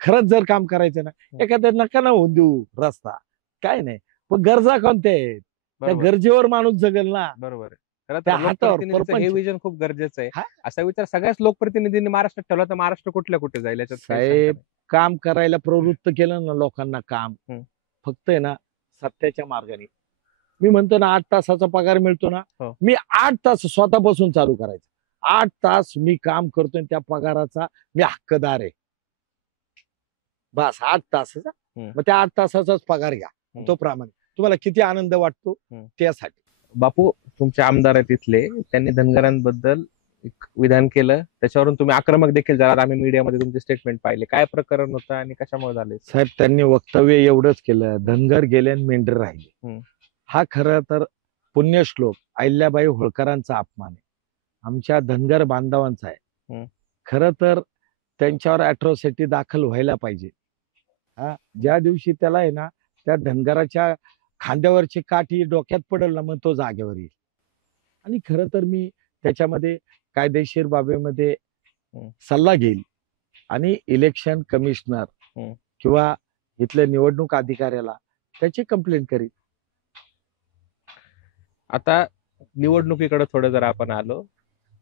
खरंच जर काम करायचं ना, एखाद्या नका ना होऊन देऊ रस्ता, काय नाही, पण गरजा कोणत्या आहेत त्या गरजेवर माणूस जगेल ना. बरोबर. हे विजन खूप गरजेचं आहे. असा विचार सगळ्याच लोकप्रतिनिधींनी महाराष्ट्रात ठेवला तर महाराष्ट्र कुठल्या कुठे जाईल याच्यात साहेब. काम करायला प्रवृत्त केलं ना लोकांना, काम फक्त आहे ना सत्याच्या मार्गाने. मी म्हणतो ना 8 तासाचा पगार मिळतो ना, मी 8 तास स्वतःपासून चालू करायचं. 8 तास मी काम करतोय, त्या पगाराचा मी हक्कदार आहे. बस 8 तासाचा, मग त्या 8 तासाचाच पगार घ्या. तो प्रामाणिक तुम्हाला किती आनंद वाटतो त्यासाठी. बापू तुमचे आमदार आहेत तिथले, त्यांनी धनगरांबद्दल एक विधान केलं, त्याच्यावरून तुम्ही आक्रमक देखील झाला. आम्ही मीडियामध्ये तुमचे स्टेटमेंट पाहिले. काय प्रकरण होतं आणि कशामुळे झाले? साहेब, त्यांनी वक्तव्य एवढंच केलं, धनगर गेले आणि मेंढर राहिले. हा खरं तर पुण्यश्लोक अहिल्याबाई होळकरांचा अपमान आहे, आमच्या धनगर बांधवांचा आहे. खरं तर त्यांच्यावर अॅट्रॉसिटी दाखल व्हायला पाहिजे. ज्या दिवशी त्याला आहे ना त्या धनगराच्या खांद्यावरची काठी डोक्यात पडेल ना, मग तो जागेवर येईल. आणि खरं तर मी त्याच्यामध्ये कायदेशीर बाबीमध्ये सल्ला घेईल आणि इलेक्शन कमिशनर किंवा इथल्या निवडणूक अधिकाऱ्याला त्याची कंप्लेंट करील. आता निवडणुकीकडे थोडं जर आपण आलो,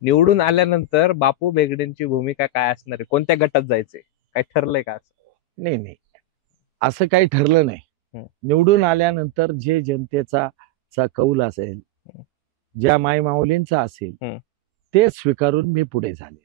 निवडून आल्यानंतर बापू बेगडेंची भूमिका काय असणार आहे? कोणत्या गटात जायचे? काय ठरलंय का? नाही, असं काही ठरलं नाही. निवडून आल्यानंतर जे जनतेचा कौल असेल, ज्या मायमाऊलींचा असेल, ते स्वीकारून मी पुढे झाले.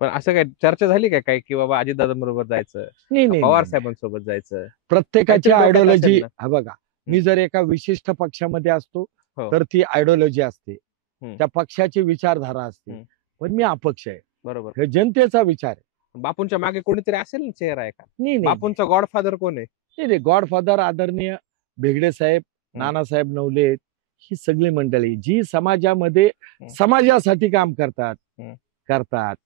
पण असं काय चर्चा झाली का काय की बाबा अजितदादांबरोबर जायचं, नाही, पवार साहेबांसोबत जायचं? प्रत्येकाची आयडिओलॉजी बघा. मी जर एका विशिष्ट पक्षामध्ये असतो तर ती आयडिओलॉजी असते, त्या पक्षाची विचारधारा असते. पण मी अपक्ष आहे. बरोबर. हे जनतेचा विचार आहे. बापूंच्या मागे कोणीतरी असेल ना, चेहरा आहे का? नाही, बापूंचा गॉडफादर कोण आहे? नाही, गॉडफादर आदरणीय भेगडे साहेब, नानासाहेब नवले, ही सगळी मंडळी जी समाजामध्ये समाजासाठी काम करतात,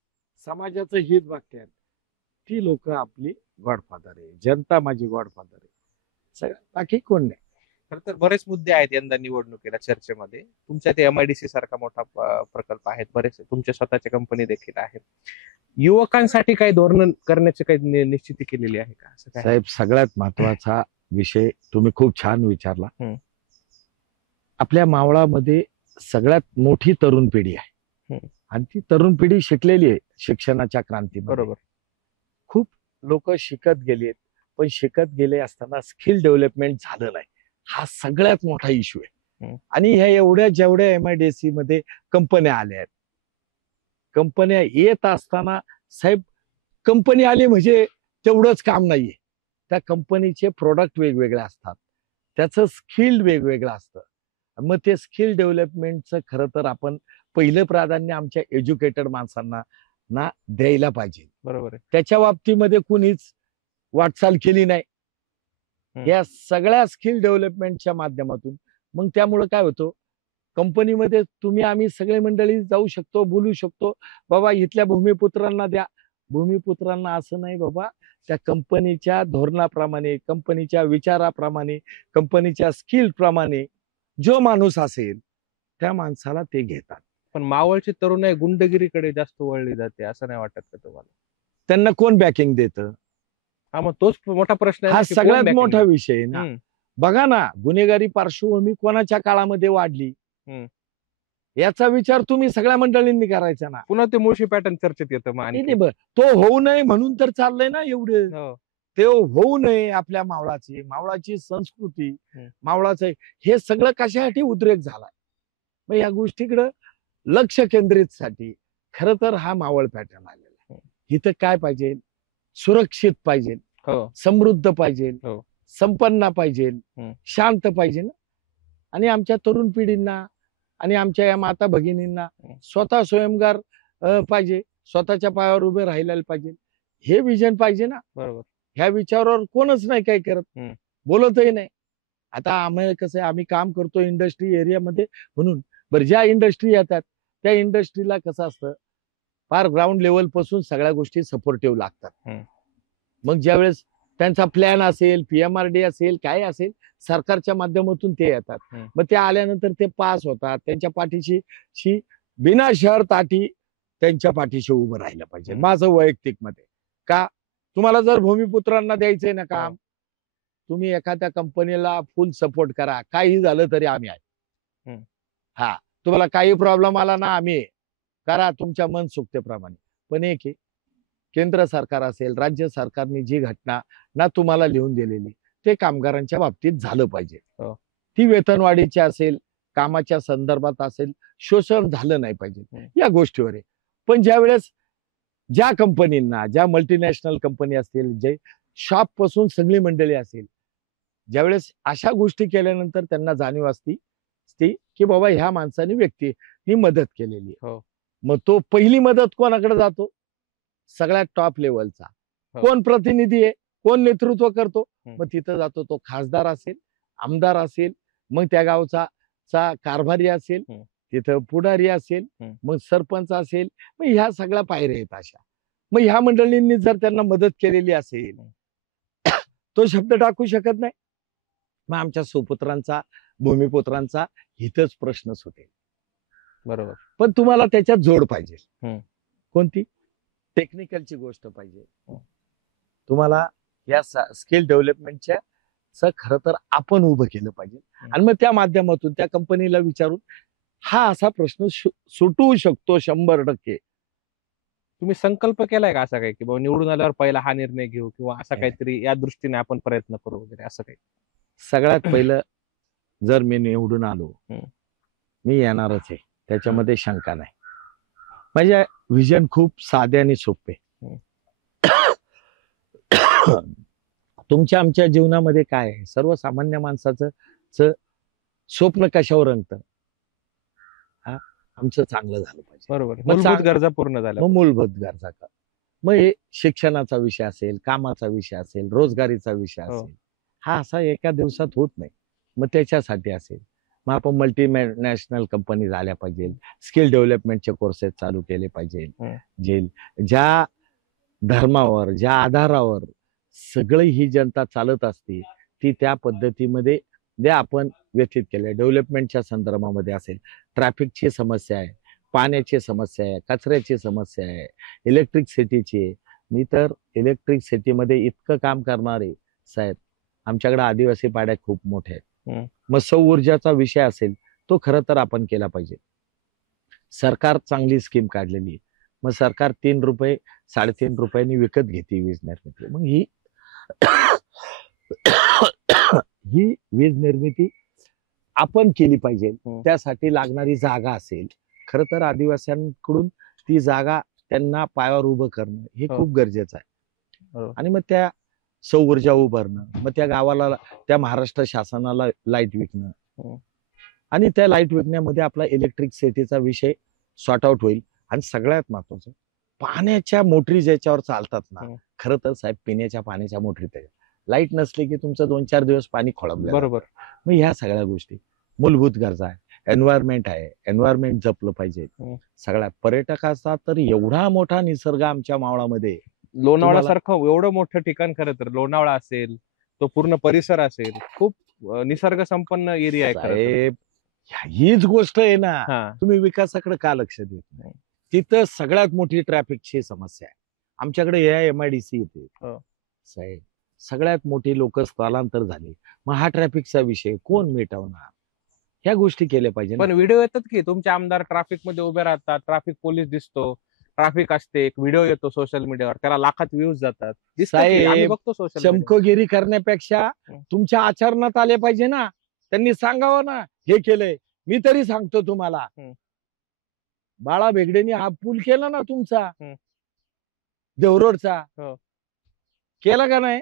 समाजाचं हित बघतात, ती लोक आपली गॉडफादर आहे. जनता माझी गॉडफादर आहे, सगळं, बाकी कोण नाही. खरं तर बरेच मुद्दे आहेत यंदा निवडणुकीला चर्चेमध्ये. तुमच्या ते MIDC सारखा मोठा प्रकल्प आहेत, बरेच तुमच्या स्वतःच्या कंपनी देखील आहेत. युवकांसाठी काही धोरण करण्याची काही निश्चिती केलेली आहे का? साहेब, सगळ्यात महत्वाचा विषय तुम्ही खूप छान विचारला. आपल्या मावळामध्ये सगळ्यात मोठी तरुण पिढी आहे आणि ती तरुण पिढी शिकलेली आहे शिक्षणाच्या क्रांती. बरोबर. खूप लोक शिकत गेलेत, पण शिकत गेले असताना स्किल डेव्हलपमेंट झालं नाही. हा सगळ्यात मोठा इश्यू आहे. हम्म. आणि ह्या जेवढ्या MIDC मध्ये कंपन्या आल्या आहेत, कंपन्या येत असताना साहेब, कंपनी आली म्हणजे तेवढंच काम नाहीये. त्या कंपनीचे प्रोडक्ट वेगवेगळे असतात, त्याचं स्किल वेगवेगळं असतं. मग ते स्किल डेव्हलपमेंटचं खरं तर आपण पहिलं प्राधान्य आमच्या एज्युकेटेड माणसांना द्यायला पाहिजे. बरोबर आहे. त्याच्या बाबतीमध्ये कुणीच वाटचाल केली नाही. या सगळ्या स्किल डेव्हलपमेंटच्या माध्यमातून मग त्यामुळे काय होतं, कंपनीमध्ये तुम्ही आम्ही सगळे मंडळी जाऊ शकतो, बोलू शकतो, बाबा इथल्या भूमिपुत्रांना द्या. भूमिपुत्रांना असं नाही बाबा, त्या कंपनीच्या धोरणाप्रमाणे, कंपनीच्या विचाराप्रमाणे, कंपनीच्या स्किल प्रमाणे जो माणूस असेल त्या माणसाला ते घेतात. पण मावळची तरुणाई गुंडगिरीकडे जास्त वळली जाते, असं नाही वाटत का तुम्हाला? त्यांना कोण बॅकिंग देतं? हा, मग तोच मोठा प्रश्न आहे हा ना, की कोण सगळ्यात backing मोठा देतं? विषय आहे ना. हम्म. बघा ना, गुन्हेगारी पार्श्वभूमी कोणाच्या काळामध्ये वाढली, हम्म. याचा विचार तुम्ही सगळ्या मंडळींनी करायचा ना. पुन्हा ते मुळशी पॅटर्न चर्चेत येतं मग नाही, आणखी. नाही, तो होऊ नये म्हणून तर चाललंय ना एवढं. हो. ते होऊ नये. आपल्या मावळाची संस्कृती, मावळाचं हे सगळं कशासाठी उद्रेक झालाय. मग या गोष्टीकडे लक्ष केंद्रित साठी खरं तर हा मावळ पॅटर्न आलेला आहे. इथं काय पाहिजे? सुरक्षित पाहिजे, हो. समृद्ध पाहिजे, हो. संपन्न पाहिजे, शांत पाहिजे ना. आणि आमच्या तरुण पिढींना आणि आमच्या या माता भगिनींना स्वतः स्वयंगार पाहिजे, स्वतःच्या पायावर उभे राहायला पाहिजे, हे विजन पाहिजे ना. बरोबर. ह्या विचारावर कोणच नाही काही करत, बोलतही नाही. आता आम्हाला कसं आहे, आम्ही काम करतो इंडस्ट्री एरियामध्ये म्हणून. बरं, ज्या इंडस्ट्री येतात त्या इंडस्ट्रीला कसं असतं, फार ग्राउंड लेवल पासून सगळ्या गोष्टी सपोर्टिव्ह लागतात. मग ज्यावेळेस त्यांचा प्लॅन असेल, PMRD असेल, काय असेल, सरकारच्या माध्यमातून ते येतात. मग ते आल्यानंतर ते पास होतात. त्यांच्या पाठीशी बिना शर्त अटी त्यांच्या पाठीशी उभं राहिलं पाहिजे, माझं वैयक्तिक मत आहे. का तुम्हाला जर भूमिपुत्रांना द्यायचंय ना काम, तुम्ही एखाद्या कंपनीला फुल सपोर्ट करा, काही झालं तरी आम्ही आहे. हा, तुम्हाला काही प्रॉब्लेम आला ना, आम्ही करा तुमच्या मनसुक्तेप्रमाणे. पण एक आहे, केंद्र सरकार असेल, राज्य सरकारने जी घटना ना तुम्हाला लिहून दिलेली, ते कामगारांच्या बाबतीत झालं पाहिजे. ती वेतनवाढीची असेल, कामाच्या संदर्भात असेल, शोषण झालं नाही पाहिजे, या गोष्टीवर आहे. पण ज्यावेळेस ज्या कंपनींना, ज्या मल्टीनॅशनल कंपनी असतील, जे शॉप पासून सगळी मंडळी असेल, ज्यावेळेस अशा गोष्टी केल्यानंतर त्यांना जाणीव असती की बाबा ह्या माणसाने व्यक्तीने मदत केलेली आहे. मग तो पहिली मदत कोणाकडे जातो? सगळ्यात टॉप लेवलचा. कोण प्रतिनिधी आहे, कोण नेतृत्व करतो? मग तिथं जातो तो खासदार असेल, आमदार असेल, मग त्या गावचा कारभारी असेल, तिथं पुढारी असेल, मग सरपंच असेल. मग ह्या सगळ्या पायऱ्या आहेत अशा. मग ह्या मंडळींनी जर त्यांना मदत केलेली असेल, तो शब्द टाकू शकत नाही. मग आमच्या सुपुत्रांचा, भूमिपुत्रांचा इथंच प्रश्न सुटेल. बरोबर. पण तुम्हाला त्याच्यात जोड पाहिजे. कोणती? टेक्निकलची गोष्ट पाहिजे. तुम्हाला या स्किल डेव्हलपमेंटच्या खरं तर आपण उभं केलं पाहिजे. आणि मग त्या माध्यमातून त्या कंपनीला विचारून हा असा प्रश्न सुटू शकतो 100%. तुम्ही संकल्प केलाय का असा काही, की बाबा निवडून आल्यावर पहिला हा निर्णय घेऊ, किंवा असा काहीतरी या दृष्टीने आपण प्रयत्न करू वगैरे, असं काही? सगळ्यात पहिलं, जर मी निवडून आलो, मी येणारच आहे, त्याच्यामध्ये शंका नाही. म्हणजे विजन खूप साधे आणि सोपे. तुमच्या आमच्या जीवनामध्ये काय आहे, सर्वसामान्य माणसाचं स्वप्न कशावर रंगतं? आमचं चांगलं झालं पाहिजे. बरोबर. मूलभूत गरजा पूर्ण झाल्या. मग मूलभूत गरजा का? मग हे शिक्षणाचा विषय असेल, कामाचा विषय असेल, रोजगारीचा विषय असेल, हा असा एका दिवसात होत नाही. मग त्याच्यासाठी असेल, मग आपण मल्टीनॅशनल कंपनी झाल्या पाहिजे, स्किल डेव्हलपमेंटचे कोर्सेस चालू केले पाहिजे. ज्या धर्मावर, ज्या आधारावर सगळी ही जनता चालत असते, ती त्या पद्धतीमध्ये आपण व्यथित केले. डेव्हलपमेंटच्या संदर्भामध्ये असेल, ट्रॅफिकची समस्या आहे, पाण्याची समस्या आहे, कचऱ्याची समस्या आहे, इलेक्ट्रिसिटीची. मी तर इलेक्ट्रिसिटीमध्ये इतकं काम करणारे साहेब, आमच्याकडे आदिवासी पाड्या खूप मोठ्या आहेत. मग सौर ऊर्जाचा विषय असेल, तो खरं तर आपण केला पाहिजे. सरकार चांगली स्कीम काढलेली, मग सरकार 3 रुपये 3.5 रुपयांनी विकत घेते वीज निर्मिती. मग ही ही वीज निर्मिती आपण केली पाहिजे. त्यासाठी लागणारी जागा असेल, खर तर आदिवासींकडून ती जागा त्यांना पायावर उभं करणं हे हो. खूप गरजेचं आहे. हो. आणि मग त्या सौर उभारणं, मग त्या गावाला त्या महाराष्ट्र शासनाला लाईट विकणं हो. आणि त्या लाईट विकण्यामध्ये आपला इलेक्ट्रिसिटीचा विषय सॉर्ट आउट होईल. आणि सगळ्यात महत्वाचं, पाण्याच्या मोटरी ज्याच्यावर चालतात ना, हो. खरं तर साहेब पिण्याच्या पाण्याच्या मोटरी त्या लाईट नसली की तुमचं 2-4 दिवस पाणी खोळंबलं. बरोबर. मग ह्या सगळ्या गोष्टी मूलभूत गरजा आहे. एन्व्हायरमेंट आहे, एन्व्हायरमेंट जपलं पाहिजे. सगळ्या पर्यटकाचा तर एवढा मोठा निसर्ग आमच्या मावळामध्ये. लोणावळा सारखं एवढं मोठं ठिकाण, खरं तर लोणावळा असेल, तो पूर्ण परिसर असेल, खूप निसर्ग संपन्न एरिया आहे खरं तर. साहेब, हीच गोष्ट आहे ना, हा. तुम्ही विकासाकडे का लक्ष देत नाही? तिथं सगळ्यात मोठी ट्रॅफिकची समस्या आहे. आमच्याकडे MIDC येते साहेब, सगळ्यात मोठी लोक स्थलांतर झाली. मग हा ट्रॅफिकचा विषय कोण मिटवणार? ह्या गोष्टी केल्या पाहिजे. पण व्हिडिओ येतात की तुमचे आमदार ट्रॅफिक मध्ये उभे राहतात, ट्रॅफिक पोलीस दिसतो, ट्रॅफिक असते, एक व्हिडिओ येतो सोशल मीडियावर, त्याला लाखात व्ह्यूज जातात. आम्ही बघतो सोशल मीडिया. चमकोगिरी करण्यापेक्षा तुमच्या आचरणात आले पाहिजे ना. त्यांनी सांगावं ना हे केलंय. मी तरी सांगतो तुम्हाला, बाळा भेगडेनी हा पूल केला ना तुमचा देवरोडचा, केला का नाही?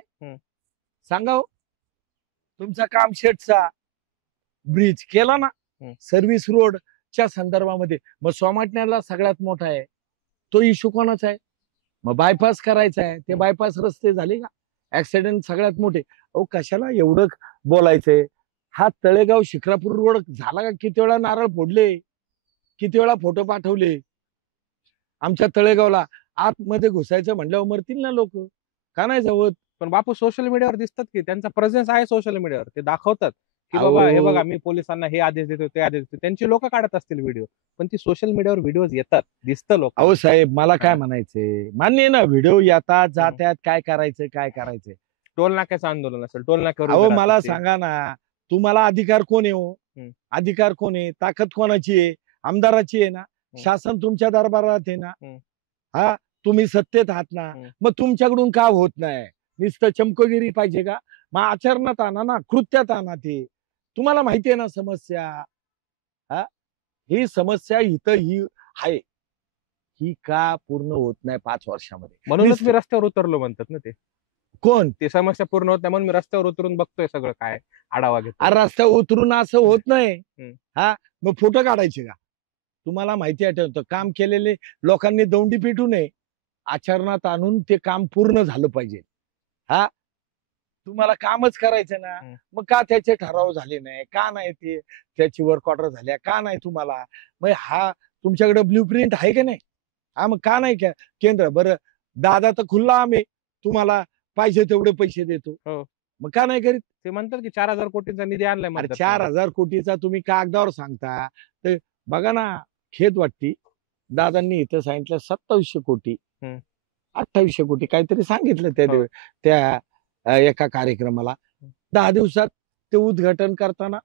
सांगाव. तुमचा कामशेटचा ब्रिज केला ना, सर्व्हिस रोडच्या संदर्भामध्ये. मग सोमाटण्याला सगळ्यात मोठा आहे तो इश्यू कोणाचा आहे? मग बायपास करायचा आहे, ते बायपास रस्ते झाले का? ऍक्सिडेंट सगळ्यात मोठे. अहो कशाला एवढं बोलायचंय? हा तळेगाव शिक्रापूर रोड झाला का? किती वेळा नारळ फोडले, किती वेळा फोटो पाठवले. आमच्या तळेगावला आतमध्ये घुसायचं म्हणल्यावर मरतील ना लोक, का नाही जावत? पण बापू सोशल मीडियावर दिसतात की त्यांचा प्रेझेन्स आहे सोशल मीडियावर, ते दाखवतात की बाबा हे बघा मी पोलिसांना हे आदेश देतो ते आदेश देतो. त्यांची लोक काढत असतील व्हिडिओ, पण ती सोशल मीडियावर व्हिडिओ येतात, दिसतं लोक. अहो साहेब, मला काय म्हणायचंय, मान्य ना व्हिडिओ येतात जात्यात, काय करायचंय काय करायचंय? टोल नाक्याचं आंदोलन असेल, टोल नाक्यावर अहो मला सांगा ना, तुम्हाला अधिकार कोण आहे हो? अधिकार कोण आहे? ताकद कोणाची आहे? आमदाराची आहे ना. शासन तुमच्या दरबारात आहे ना. हा, तुम्ही सत्तेत आहात ना. मग तुमच्याकडून का होत नाही? नुसतं चमकोगिरी पाहिजे का? मग आचरणात आणा ना, कृत्यात आणा. ते तुम्हाला माहिती आहे ना समस्या. हा, ही समस्या इथं ही आहे, ही का पूर्ण होत नाही 5 वर्षामध्ये? म्हणूनच मी रस्त्यावर उतरलो म्हणतात ना ते. कोण? ती समस्या पूर्ण होत नाही म्हणून मी रस्त्यावर उतरून बघतोय सगळं काय आढावा घेतो. रस्त्यावर उतरून असं होत नाही. हा, मग फोटो काढायचे का? तुम्हाला माहिती आठवतं, काम केलेले लोकांनी दौंडी पिटू नये, आचरणात आणून ते काम पूर्ण झालं पाहिजे. हा, तुम्हाला कामच करायचं ना. मग का त्याचे ठराव झाले नाही? का नाही ते त्याची वर्क ऑर्डर झाल्या? का नाही तुम्हाला? मग हा तुमच्याकडे ब्ल्यू प्रिंट आहे का नाही? हा, मग का नाही केंद्र? बरं, दादा तर खुल्ला आम्ही तुम्हाला पाहिजे तेवढे पैसे देतो. मग का नाही करीत? ते म्हणतात की 4,000 कोटींचा निधी आणलाय. 4,000 कोटीचा तुम्ही कागदावर सांगता. तर बघा ना, खेद वाटती. दादांनी इथं सांगितलं 2700 कोटी, 2800 कोटी काहीतरी सांगितलं त्या एका कार्यक्रमाला. 10 दिवसात ते उद्घाटन करताना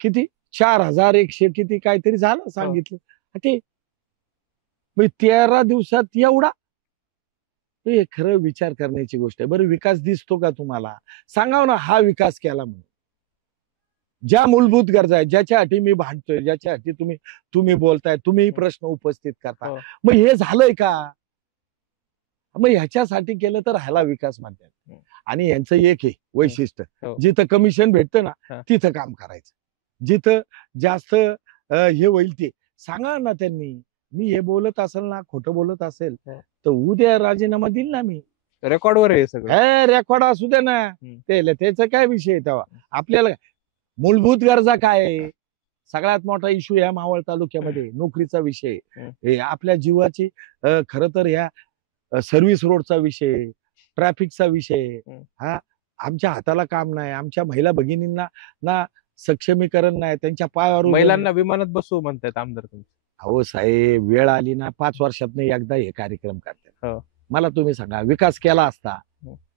किती 4,100 किती काहीतरी झालं सांगितलं. ते 13 दिवसात एवढा. हे खरं विचार करण्याची गोष्ट आहे. बरं, विकास दिसतो का तुम्हाला? सांगाव ना हा विकास केला म्हणून. ज्या मूलभूत गरजा आहेत, ज्याच्यासाठी मी भांडतोय, ज्याच्यासाठी तुम्ही बोलताय, तुम्ही प्रश्न उपस्थित करता, मग हे झालंय का? मग ह्याच्यासाठी केलं तर ह्याला विकास म्हणतात. आणि यांचं एक आहे वैशिष्ट्य, जिथं कमिशन भेटतं ना तिथं काम करायचं. जिथं जास्त हे होईल ते सांगा ना त्यांनी. मी हे बोलत असेल ना, खोटं बोलत असेल तर उद्या राजीनामा देईल ना मी. रेकॉर्डवर आहे सगळं. रेकॉर्ड असू दे ना. त्याचा काय विषय तेव्हा. आपल्याला मूलभूत गरजा काय आहे? सगळ्यात मोठा इश्यू या मावळ तालुक्यामध्ये नोकरीचा विषय, हे आपल्या जीवाची खरं तर ह्या सर्व्हिस रोडचा विषय, ट्रॅफिकचा विषय. हा, आमच्या हाताला काम नाही, आमच्या महिला भगिनींना ना सक्षमीकरण नाही, त्यांच्या पायावर महिलांना विमानात बसवू म्हणतात आमदार तुमचे. अहो साहेब, वेळ आली ना 5 वर्षात एकदा हे कार्यक्रम करतात. मला तुम्ही सांगा, विकास केला असता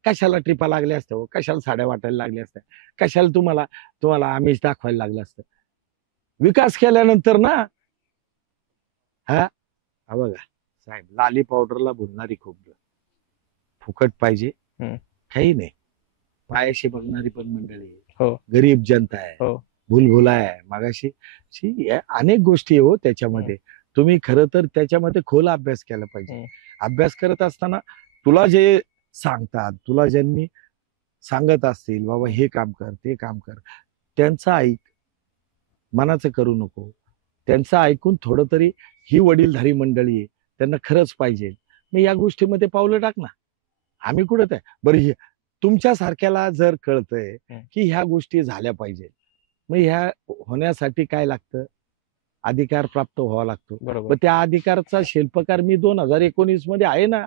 कशाला ट्रिपा लागल्या असत्या? कशाला साड्या वाटायला लागल्या असत्या? कशाला तुम्हाला आमिष दाखवायला लागलं असतं? विकास केल्यानंतर ना. हा, बघा साहेब, लाली पावडरला भुलणारी खोबरं फुकट पाहिजे, हम्म. काही नाही. पायाशी बघणारी पण मंडळी आहे. हो. गरीब जनता आहे, हो. भुलभुला आहे, मागाशी या अनेक गोष्टी आहे हो त्याच्यामध्ये. तुम्ही खरं तर त्याच्यामध्ये खोल अभ्यास केला पाहिजे. अभ्यास करत असताना तुला जे सांगतात, तुला ज्यांनी सांगत असतील बाबा हे काम कर, ते काम कर, त्यांचं ऐक, मनाचं करू नको. त्यांचं ऐकून थोडं तरी, ही वडीलधारी मंडळी आहे, त्यांना खरंच पाहिजे, मी या गोष्टीमध्ये पावलं टाक ना. आम्ही कुठं आहे बरं. तुमच्या सारख्याला जर कळतंय की ह्या गोष्टी झाल्या पाहिजे, मग ह्या होण्यासाठी काय लागतं? अधिकार प्राप्त व्हावा लागतो. बरोबर. मग त्या अधिकाराचा शिल्पकार मी 2019 मध्ये आहे ना.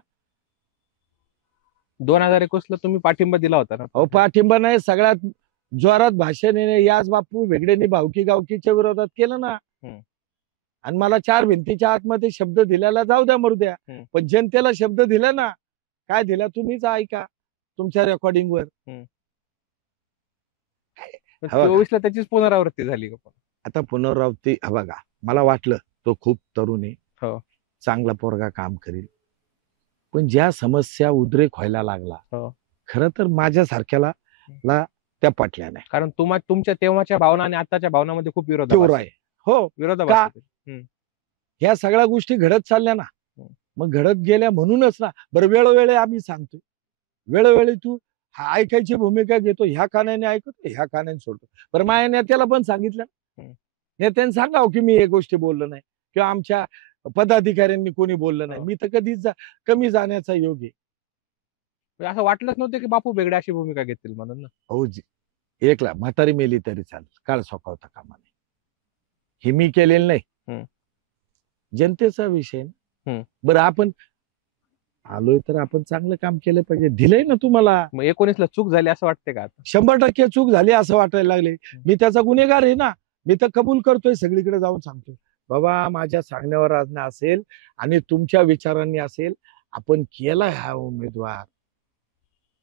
2021 ला तुम्ही पाठिंबा दिला होता ना? अहो, पाठिंबा नाही, सगळ्यात जोरात भाषण याच बापू वेगळेने भावकी गावकीच्या विरोधात केलं ना. आणि मला 4 भिंतीच्या आतमध्ये शब्द दिल्याला जाऊ द्या, मरू द्या, पण जनतेला शब्द दिला ना. काय दिला तुम्हीच ऐका तुमच्या रेकॉर्डिंगवर. 24 ला त्याचीच पुनरावृत्ती झाली का? आता पुनरावृत्ती बघा, मला वाटलं तो खूप तरुण आहे, हो. चांगला पोरगा काम करील, पण ज्या समस्या उद्रेक व्हायला लागला, खरं तर माझ्यासारख्याला त्या पटल्या नाही. कारण तुमच्या तेव्हाच्या भावना आणि आताच्या भावनामध्ये खूप विरोध आहे. हो, विरोधाभास. ह्या सगळ्या गोष्टी घडत चालल्या ना. मग घडत गेल्या म्हणूनच ना. बरं, वेळोवेळी आम्ही सांगतोय, वेळोवेळी तू ऐकायची भूमिका घेतो, ह्या कानाने ऐकतो, ह्या कानाने सोडतो. बरं, माझ्या नेत्याला पण सांगितलं, नेत्याने सांगावं की मी हे गोष्टी बोललो नाही, किंवा आमच्या पदाधिकाऱ्यांनी कोणी बोललं नाही. मी तर कधीच कमी जाण्याचा योग आहे. असं वाटलंच नव्हतं की बापू बेगडे अशी भूमिका घेतील म्हणून ना. हो जी, एकला म्हातारी मेली तरी चालेल, काळ सोकावता कामा नये. हे मी केलेलं नाही, जनतेचा विषय. बरं, आपण आलोय तर आपण चांगलं काम केलं पाहिजे. दिलंय ना तुम्हाला. मग 19 ला चूक झाली असं वाटतंय का? 100% चूक झाली असं वाटायला लागले. मी त्याचा गुन्हेगार आहे ना. मी तर कबूल करतोय, सगळीकडे जाऊन सांगतोय, बाबा माझ्या सांगण्यावर आज असेल आणि तुमच्या विचारांनी असेल, आपण केला हा उमेदवार,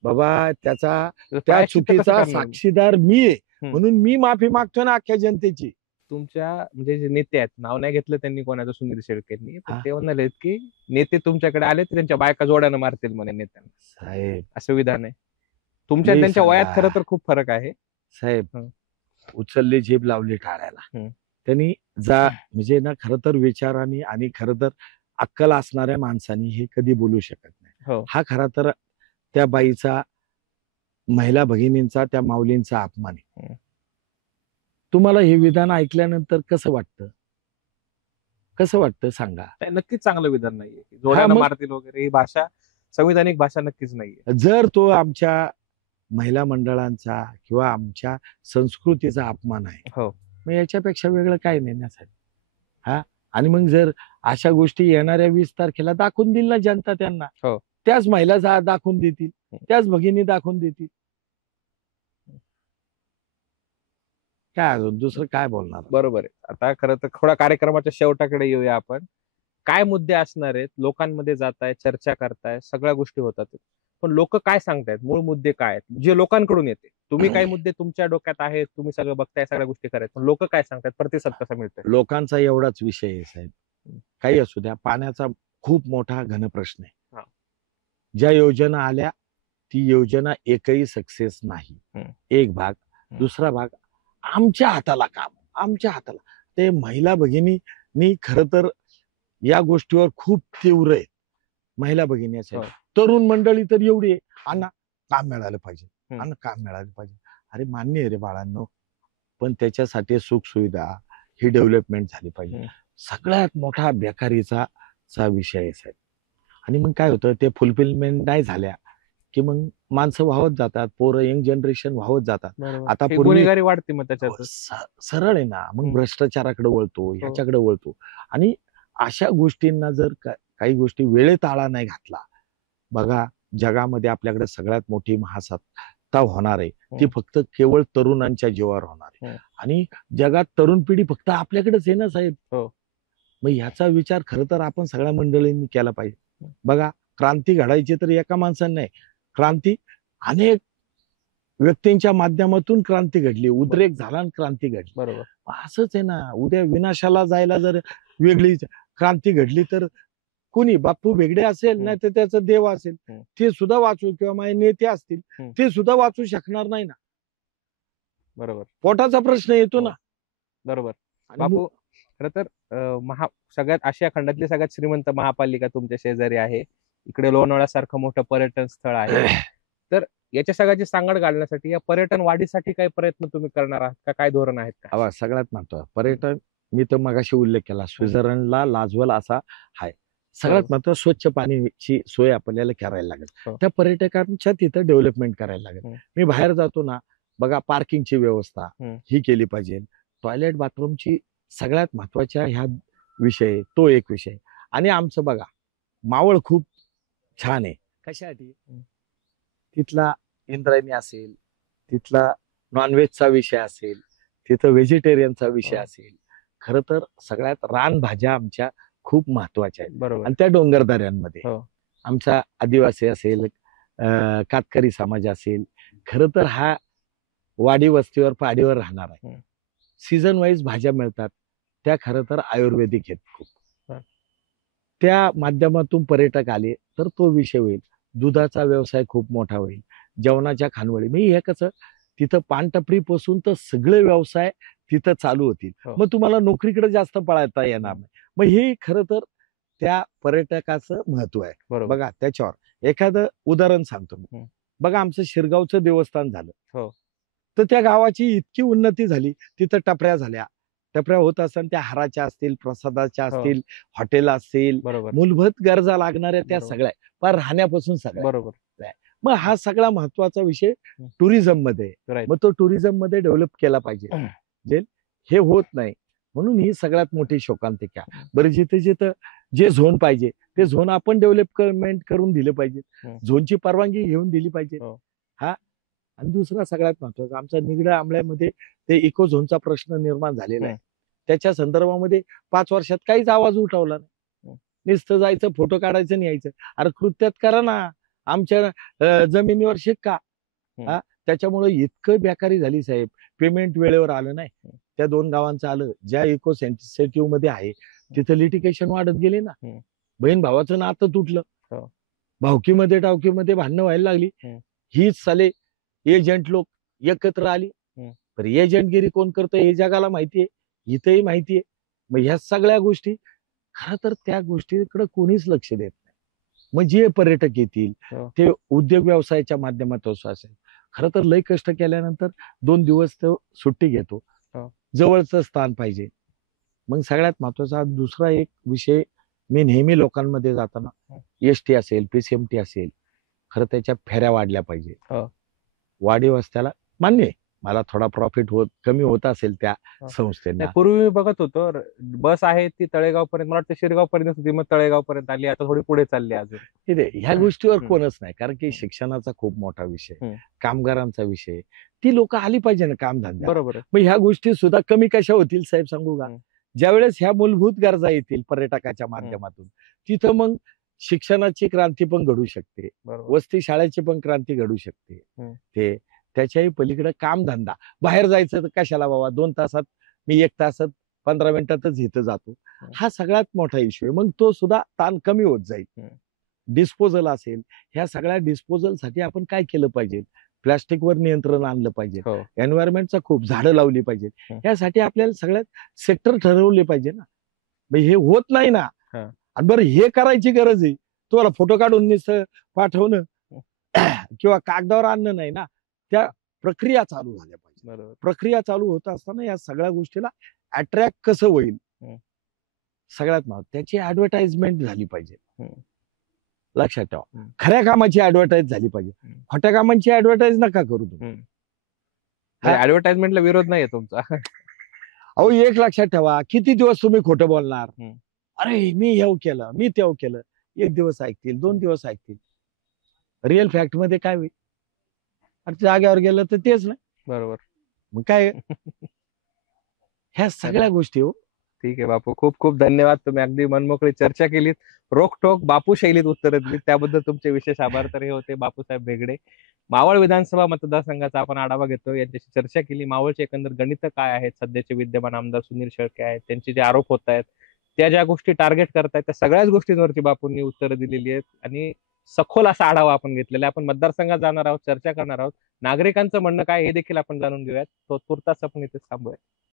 बाबा त्या चुकीचा साक्षीदार मी आहे, म्हणून मी माफी मागतोय ना अख्ख्या जनतेची. तुमच्या म्हणजे जे नेते आहेत, नाव नाही घेतलं त्यांनी कोणाचं, सुनील शेळकेंनी, ते म्हणाले की नेते तुमच्याकडे आले तर त्यांच्या बायका जोड्यानं मारतील म्हणे नेत्यांना. साहेब, असं विधान आहे. तुमच्या त्यांच्या वयात खरं तर खूप फरक आहे साहेब. उचलली जीभ लावली टाळ्याला. त्यांनी म्हणजे ना, खरं तर विचारांनी आणि खरं तर अक्कल असणाऱ्या माणसांनी हे कधी बोलू शकत नाही. हा खरा तर त्या बाईचा, महिला भगिनींचा, त्या माऊलींचा अपमान आहे. तुम्हाला हे विधान ऐकल्यानंतर कसं वाटतं? कसं वाटतं सांगा? नक्कीच चांगलं विधान नाहीये. जोड्यानं मारतील वगैरे ही भाषा, संविधानिक भाषा नक्कीच नाहीये. जर तो आमच्या महिला मंडळांचा किंवा आमच्या संस्कृतीचा अपमान आहे, मग याच्यापेक्षा वेगळं काय नाही ना साहेब. आणि मग जर अशा गोष्टी येणाऱ्या 20 तारखेला दाखवून देईल ना जनता त्यांना, त्याच महिला दाखवून देतील, त्याच भगिनी दाखवून देतील. काय अजून दुसरं काय बोलणार? बरोबर आहे. आता खरं तर थोडा कार्यक्रमाच्या शेवटाकडे येऊया आपण. काय मुद्दे असणार आहेत? लोकांमध्ये जाताय, चर्चा करताय, सगळ्या गोष्टी होतात, पण लोक काय सांगतायत? मूळ मुद्दे काय आहेत जे लोकांकडून येते? तुम्ही काही मुद्दे तुमच्या डोक्यात आहेत, तुम्ही सगळं बघताय, सगळ्या गोष्टी करायत, पण लोक काय सांगतात? प्रतिसाद कसा मिळतोय? लोकांचा एवढाच विषय आहे साहेब, काही असू द्या, पाण्याचा खूप मोठा घन प्रश्न आहे. ज्या योजना आल्या, ती योजना एकही सक्सेस नाही. एक भाग. दुसरा भाग, आमच्या हाताला काम, आमच्या हाताला. ते महिला भगिनी खरं तर या गोष्टीवर खूप तीव्र आहे. महिला भगिनी असेल, तरुण मंडळी तर एवढी आहे, अण्णा काम मिळालं पाहिजे, अण्णा काम मिळालं पाहिजे. अरे मान्य आहे रे बाळांनो, पण त्याच्यासाठी सुख सुविधा ही डेव्हलपमेंट झाली पाहिजे. सगळ्यात मोठा बेकारीचा विषय आहे साहेब. आणि मग काय होतं, ते फुलफिलमेंट नाही झाल्या की मग माणसं वाहत जातात, पोरं, यंग जनरेशन वाहत जातात. आता गुन्हेगारी वाढते, मग त्याच्यात सरळ आहे ना, मग भ्रष्टाचाराकडे वळतो, ह्याच्याकडे वळतो. आणि अशा गोष्टींना जर काही गोष्टी वेळेत आळा नाही घातला, बघा जगामध्ये आपल्याकडे सगळ्यात मोठी महासत्ता होणार आहे, ती फक्त केवळ तरुणांच्या जीवावर होणार आहे. आणि जगात तरुण पिढी फक्त आपल्याकडेच आहे ना साहेब. मग ह्याचा विचार खरं तर आपण सगळ्या मंडळींनी केला पाहिजे. बघा, क्रांती घडायची तर एका माणसाने नाही, क्रांती अनेक व्यक्तींच्या माध्यमातून क्रांती घडली, उद्रेक झाला आणि क्रांती घडली. बरोबर, असंच आहे ना. उद्या विनाशाला जायला जर वेगळी क्रांती घडली तर कोणी बाप्पू भेगडे असेल नाही तर त्याचं देव असेल हम्म. ते सुद्धा वाचू किंवा माझे नेते असतील हम्म. ते सुद्धा वाचू शकणार नाही ना. बरोबर पोटाचा प्रश्न येतो ना. बरोबर. आणि बापू खरं तर सगळ्यात आशिया खंडातली सगळ्यात श्रीमंत महापालिका तुमच्या शेजारी आहे. इकडे लोणावळ्यासारखं मोठं पर्यटन स्थळ आहे. तर याच्या सगळ्याची सांगड घालण्यासाठी या पर्यटन वाढीसाठी काही प्रयत्न तुम्ही करणार आहात का? काय धोरण आहेत का? आवाज सगळ्यात महत्वाचं पर्यटन. मी तर मगाशी उल्लेख केला स्वित्झर्लंडला लाजवल असा आहे. सगळ्यात महत्वाचं स्वच्छ पाण्याची सोय आपल्याला करायला लागेल. हो. त्या पर्यटकांच्या तिथं डेव्हलपमेंट करायला लागेल. हम्म. मी बाहेर जातो ना बघा पार्किंगची व्यवस्था ही केली पाहिजे. टॉयलेट बाथरूमची सगळ्यात महत्वाच्या ह्या विषय तो एक विषय. आणि आमचं बघा मावळ खूप छान आहे. कशासाठी? तिथला इंद्रायणी असेल, तिथला नॉनव्हेजचा विषय असेल, तिथं व्हेजिटेरियनचा विषय असेल. खरं तर सगळ्यात रानभाज्या आमच्या खूप महत्वाच्या आहेत. बरोबर. आणि त्या डोंगरदऱ्यांमध्ये हो. आमचा आदिवासी असेल, कातकरी समाज असेल, खरं तर हा वाडी वस्तीवर पाडीवर राहणार आहे. सीझन वाईज भाज्या मिळतात त्या खरं तर आयुर्वेदिक आहेत खूप. त्या माध्यमातून पर्यटक आले तर तो विषय होईल. दुधाचा व्यवसाय खूप मोठा होईल. जेवणाच्या खानवळी मी हे कसं तिथं पानटपरी पासून तर सगळे व्यवसाय तिथं चालू होतील. हो. मग तुम्हाला नोकरीकडे जास्त पळायता येणार नाही. मग हे खरं तर त्या पर्यटकाचं महत्व आहे. बरोबर. बघा त्याच्यावर एखादं उदाहरण सांगतो मी. बघा आमचं शिरगावचं देवस्थान झालं. हो. तर त्या गावाची इतकी उन्नती झाली. तिथं टपऱ्या झाल्या. टपऱ्या होत असताना त्या हाराच्या असतील, प्रसादाच्या असतील, हॉटेल असतील, बरोबर. मूलभूत गरजा लागणाऱ्या त्या बरोबर. सगळ्या पण राहण्यापासून सगळ्या. बरोबर. मग हा सगळा महत्वाचा विषय टुरिझम मध्ये. Right. मग तो टुरिझम मध्ये डेव्हलप केला पाहिजे. जे हे होत नाही म्हणून ही सगळ्यात मोठी शोकांतिका. बरं जिथे जिथं जे झोन पाहिजे ते झोन आपण डेव्हलपमेंट करून दिले पाहिजे. झोनची परवानगी घेऊन दिली पाहिजे. हा. आणि दुसरा सगळ्यात महत्वाचा आमचा निगडा आंबळ्यामध्ये ते इको झोनचा प्रश्न निर्माण झालेला आहे. त्याच्या संदर्भामध्ये 5 वर्षात काहीच आवाज उठवला नाही. नुसतं जायचं फोटो काढायचं आणि यायचं. अरे कृत्यात करा ना. आमच्या जमिनीवर शिक्का. हा. त्याच्यामुळे इतकं बेकारी झाली साहेब. पेमेंट वेळेवर आलं नाही. त्या 2 गावांचं आलं. ज्या इको सेन्सिटिव्ह मध्ये आहे तिथं लिटिगेशन वाढत गेले ना. बहीण भावाचं नातं तुटलं. भावकीमध्ये टावकीमध्ये भांडणं व्हायला लागली. हीच साले एजंट लोक एकत्र आली. तर एजंटगिरी कोण करतं हे जगाला माहितीये. इथेही माहितीये. मग ह्या सगळ्या गोष्टी खरं तर त्या गोष्टीकडे कोणीच लक्ष देत नाही. मग जे पर्यटक येतील ते उद्योग व्यवसायाच्या माध्यमातून असेल. खरं तर लय कष्ट केल्यानंतर 2 दिवस तो सुट्टी घेतो. जवळचं स्थान पाहिजे. मग सगळ्यात महत्वाचा दुसरा एक विषय मी नेहमी लोकांमध्ये जाताना एसटी असेल, पीसीएमटी असेल, खरं त्याच्या फेऱ्या वाढल्या पाहिजे. वाडी वस्त्याला मान्य आहे मला थोडा प्रॉफिट कमी होत असेल त्या संस्थेने. पूर्वी मी बघत होतो बस आहे ती तळेगाव पर्यंत, मला वाटतं शिरगाव पर्यंत होती, मग तळेगाव पर्यंत आली, आता थोडी पुढे चालली अजून. ह्या गोष्टीवर कोणच नाही कारण की शिक्षणाचा खूप मोठा विषय, कामगारांचा विषय. ती लोक आली पाहिजे ना कामधंदा. बरोबर. मग ह्या गोष्टी सुद्धा कमी कशा होतील साहेब सांगू का? ज्यावेळेस ह्या मूलभूत गरजा येतील पर्यटकाच्या माध्यमातून तिथं मग शिक्षणाची क्रांती पण घडू शकते. वस्ती शाळेची पण क्रांती घडू शकते. ते त्याच्याही पलीकडे कामधंदा. बाहेर जायचं तर कशाला बाबा 2 तासात मी 1 तासात 15 मिनिटातच इथं जातो. हा सगळ्यात मोठा इश्यू आहे. मग तो सुद्धा ताण कमी होत जाईल. डिस्पोजल असेल ह्या सगळ्या डिस्पोजल साठी आपण काय केलं पाहिजे? प्लास्टिकवर नियंत्रण आणलं पाहिजे. एन्व्हायरमेंटचा खूप झाडं लावली पाहिजे. यासाठी आपल्याला सगळ्यात सेक्टर ठरवले पाहिजे ना. हे होत नाही ना. आणि बरं हे करायची गरज आहे तुम्हाला फोटो काढून पाठवणं किंवा कागदावर आणणं नाही ना. त्या प्रक्रिया चालू झाल्या पाहिजे. प्रक्रिया चालू होत असताना या सगळ्या गोष्टीला अट्रॅक्ट कसं होईल सगळ्यात महत्त्वाचं त्याची ऍडव्हर्टाइजमेंट झाली पाहिजे. लक्षात ठेवा. खऱ्या कामाची ऍडव्हर्टाईज झाली पाहिजे. खोट्या कामांची ऍडव्हर्टाईज नका करू तुम्ही. ऍडव्हर्टाइजमेंटला विरोध नाहीये तुमचा. अहो एक लक्षात ठेवा किती दिवस तुम्ही खोटं बोलणार. अरे मी हे केलं मी तेव केलं. 1 दिवस ऐकतील 2 दिवस ऐकतील. रिअल फॅक्ट मध्ये काय होईल? जाग्यावर गेलं तर तेच नाही. बरोबर. मग काय ह्या सगळ्या गोष्टी हो. ठीक आहे बापू, खूप खूप धन्यवाद. तुम्ही अगदी मनमोकळी चर्चा केलीत, रोखठोक बापू शैलीत उत्तर दिलीत, त्याबद्दल तुमचे विशेष आभार. तर हे होते बापूसाहेब भेगडे. मावळ विधानसभा मतदारसंघाचा आपण आढावा घेतो, यांच्याशी चर्चा केली. मावळचे एकंदर गणित काय आहेत, सध्याचे विद्यमान आमदार सुनील शेळके आहेत, त्यांचे जे आरोप होत आहेत त्या ज्या गोष्टी टार्गेट करतायत त्या सगळ्याच गोष्टींवरती बापूंनी उत्तरं दिलेली आहेत आणि सखोल असा आढावा आपण घेतलेला आहे. आपण मतदारसंघात जाणार आहोत, चर्चा करणार आहोत, नागरिकांचं म्हणणं काय हे देखील आपण जाणून घेऊयात. तो तुर्तास आपण इथे थांबूया.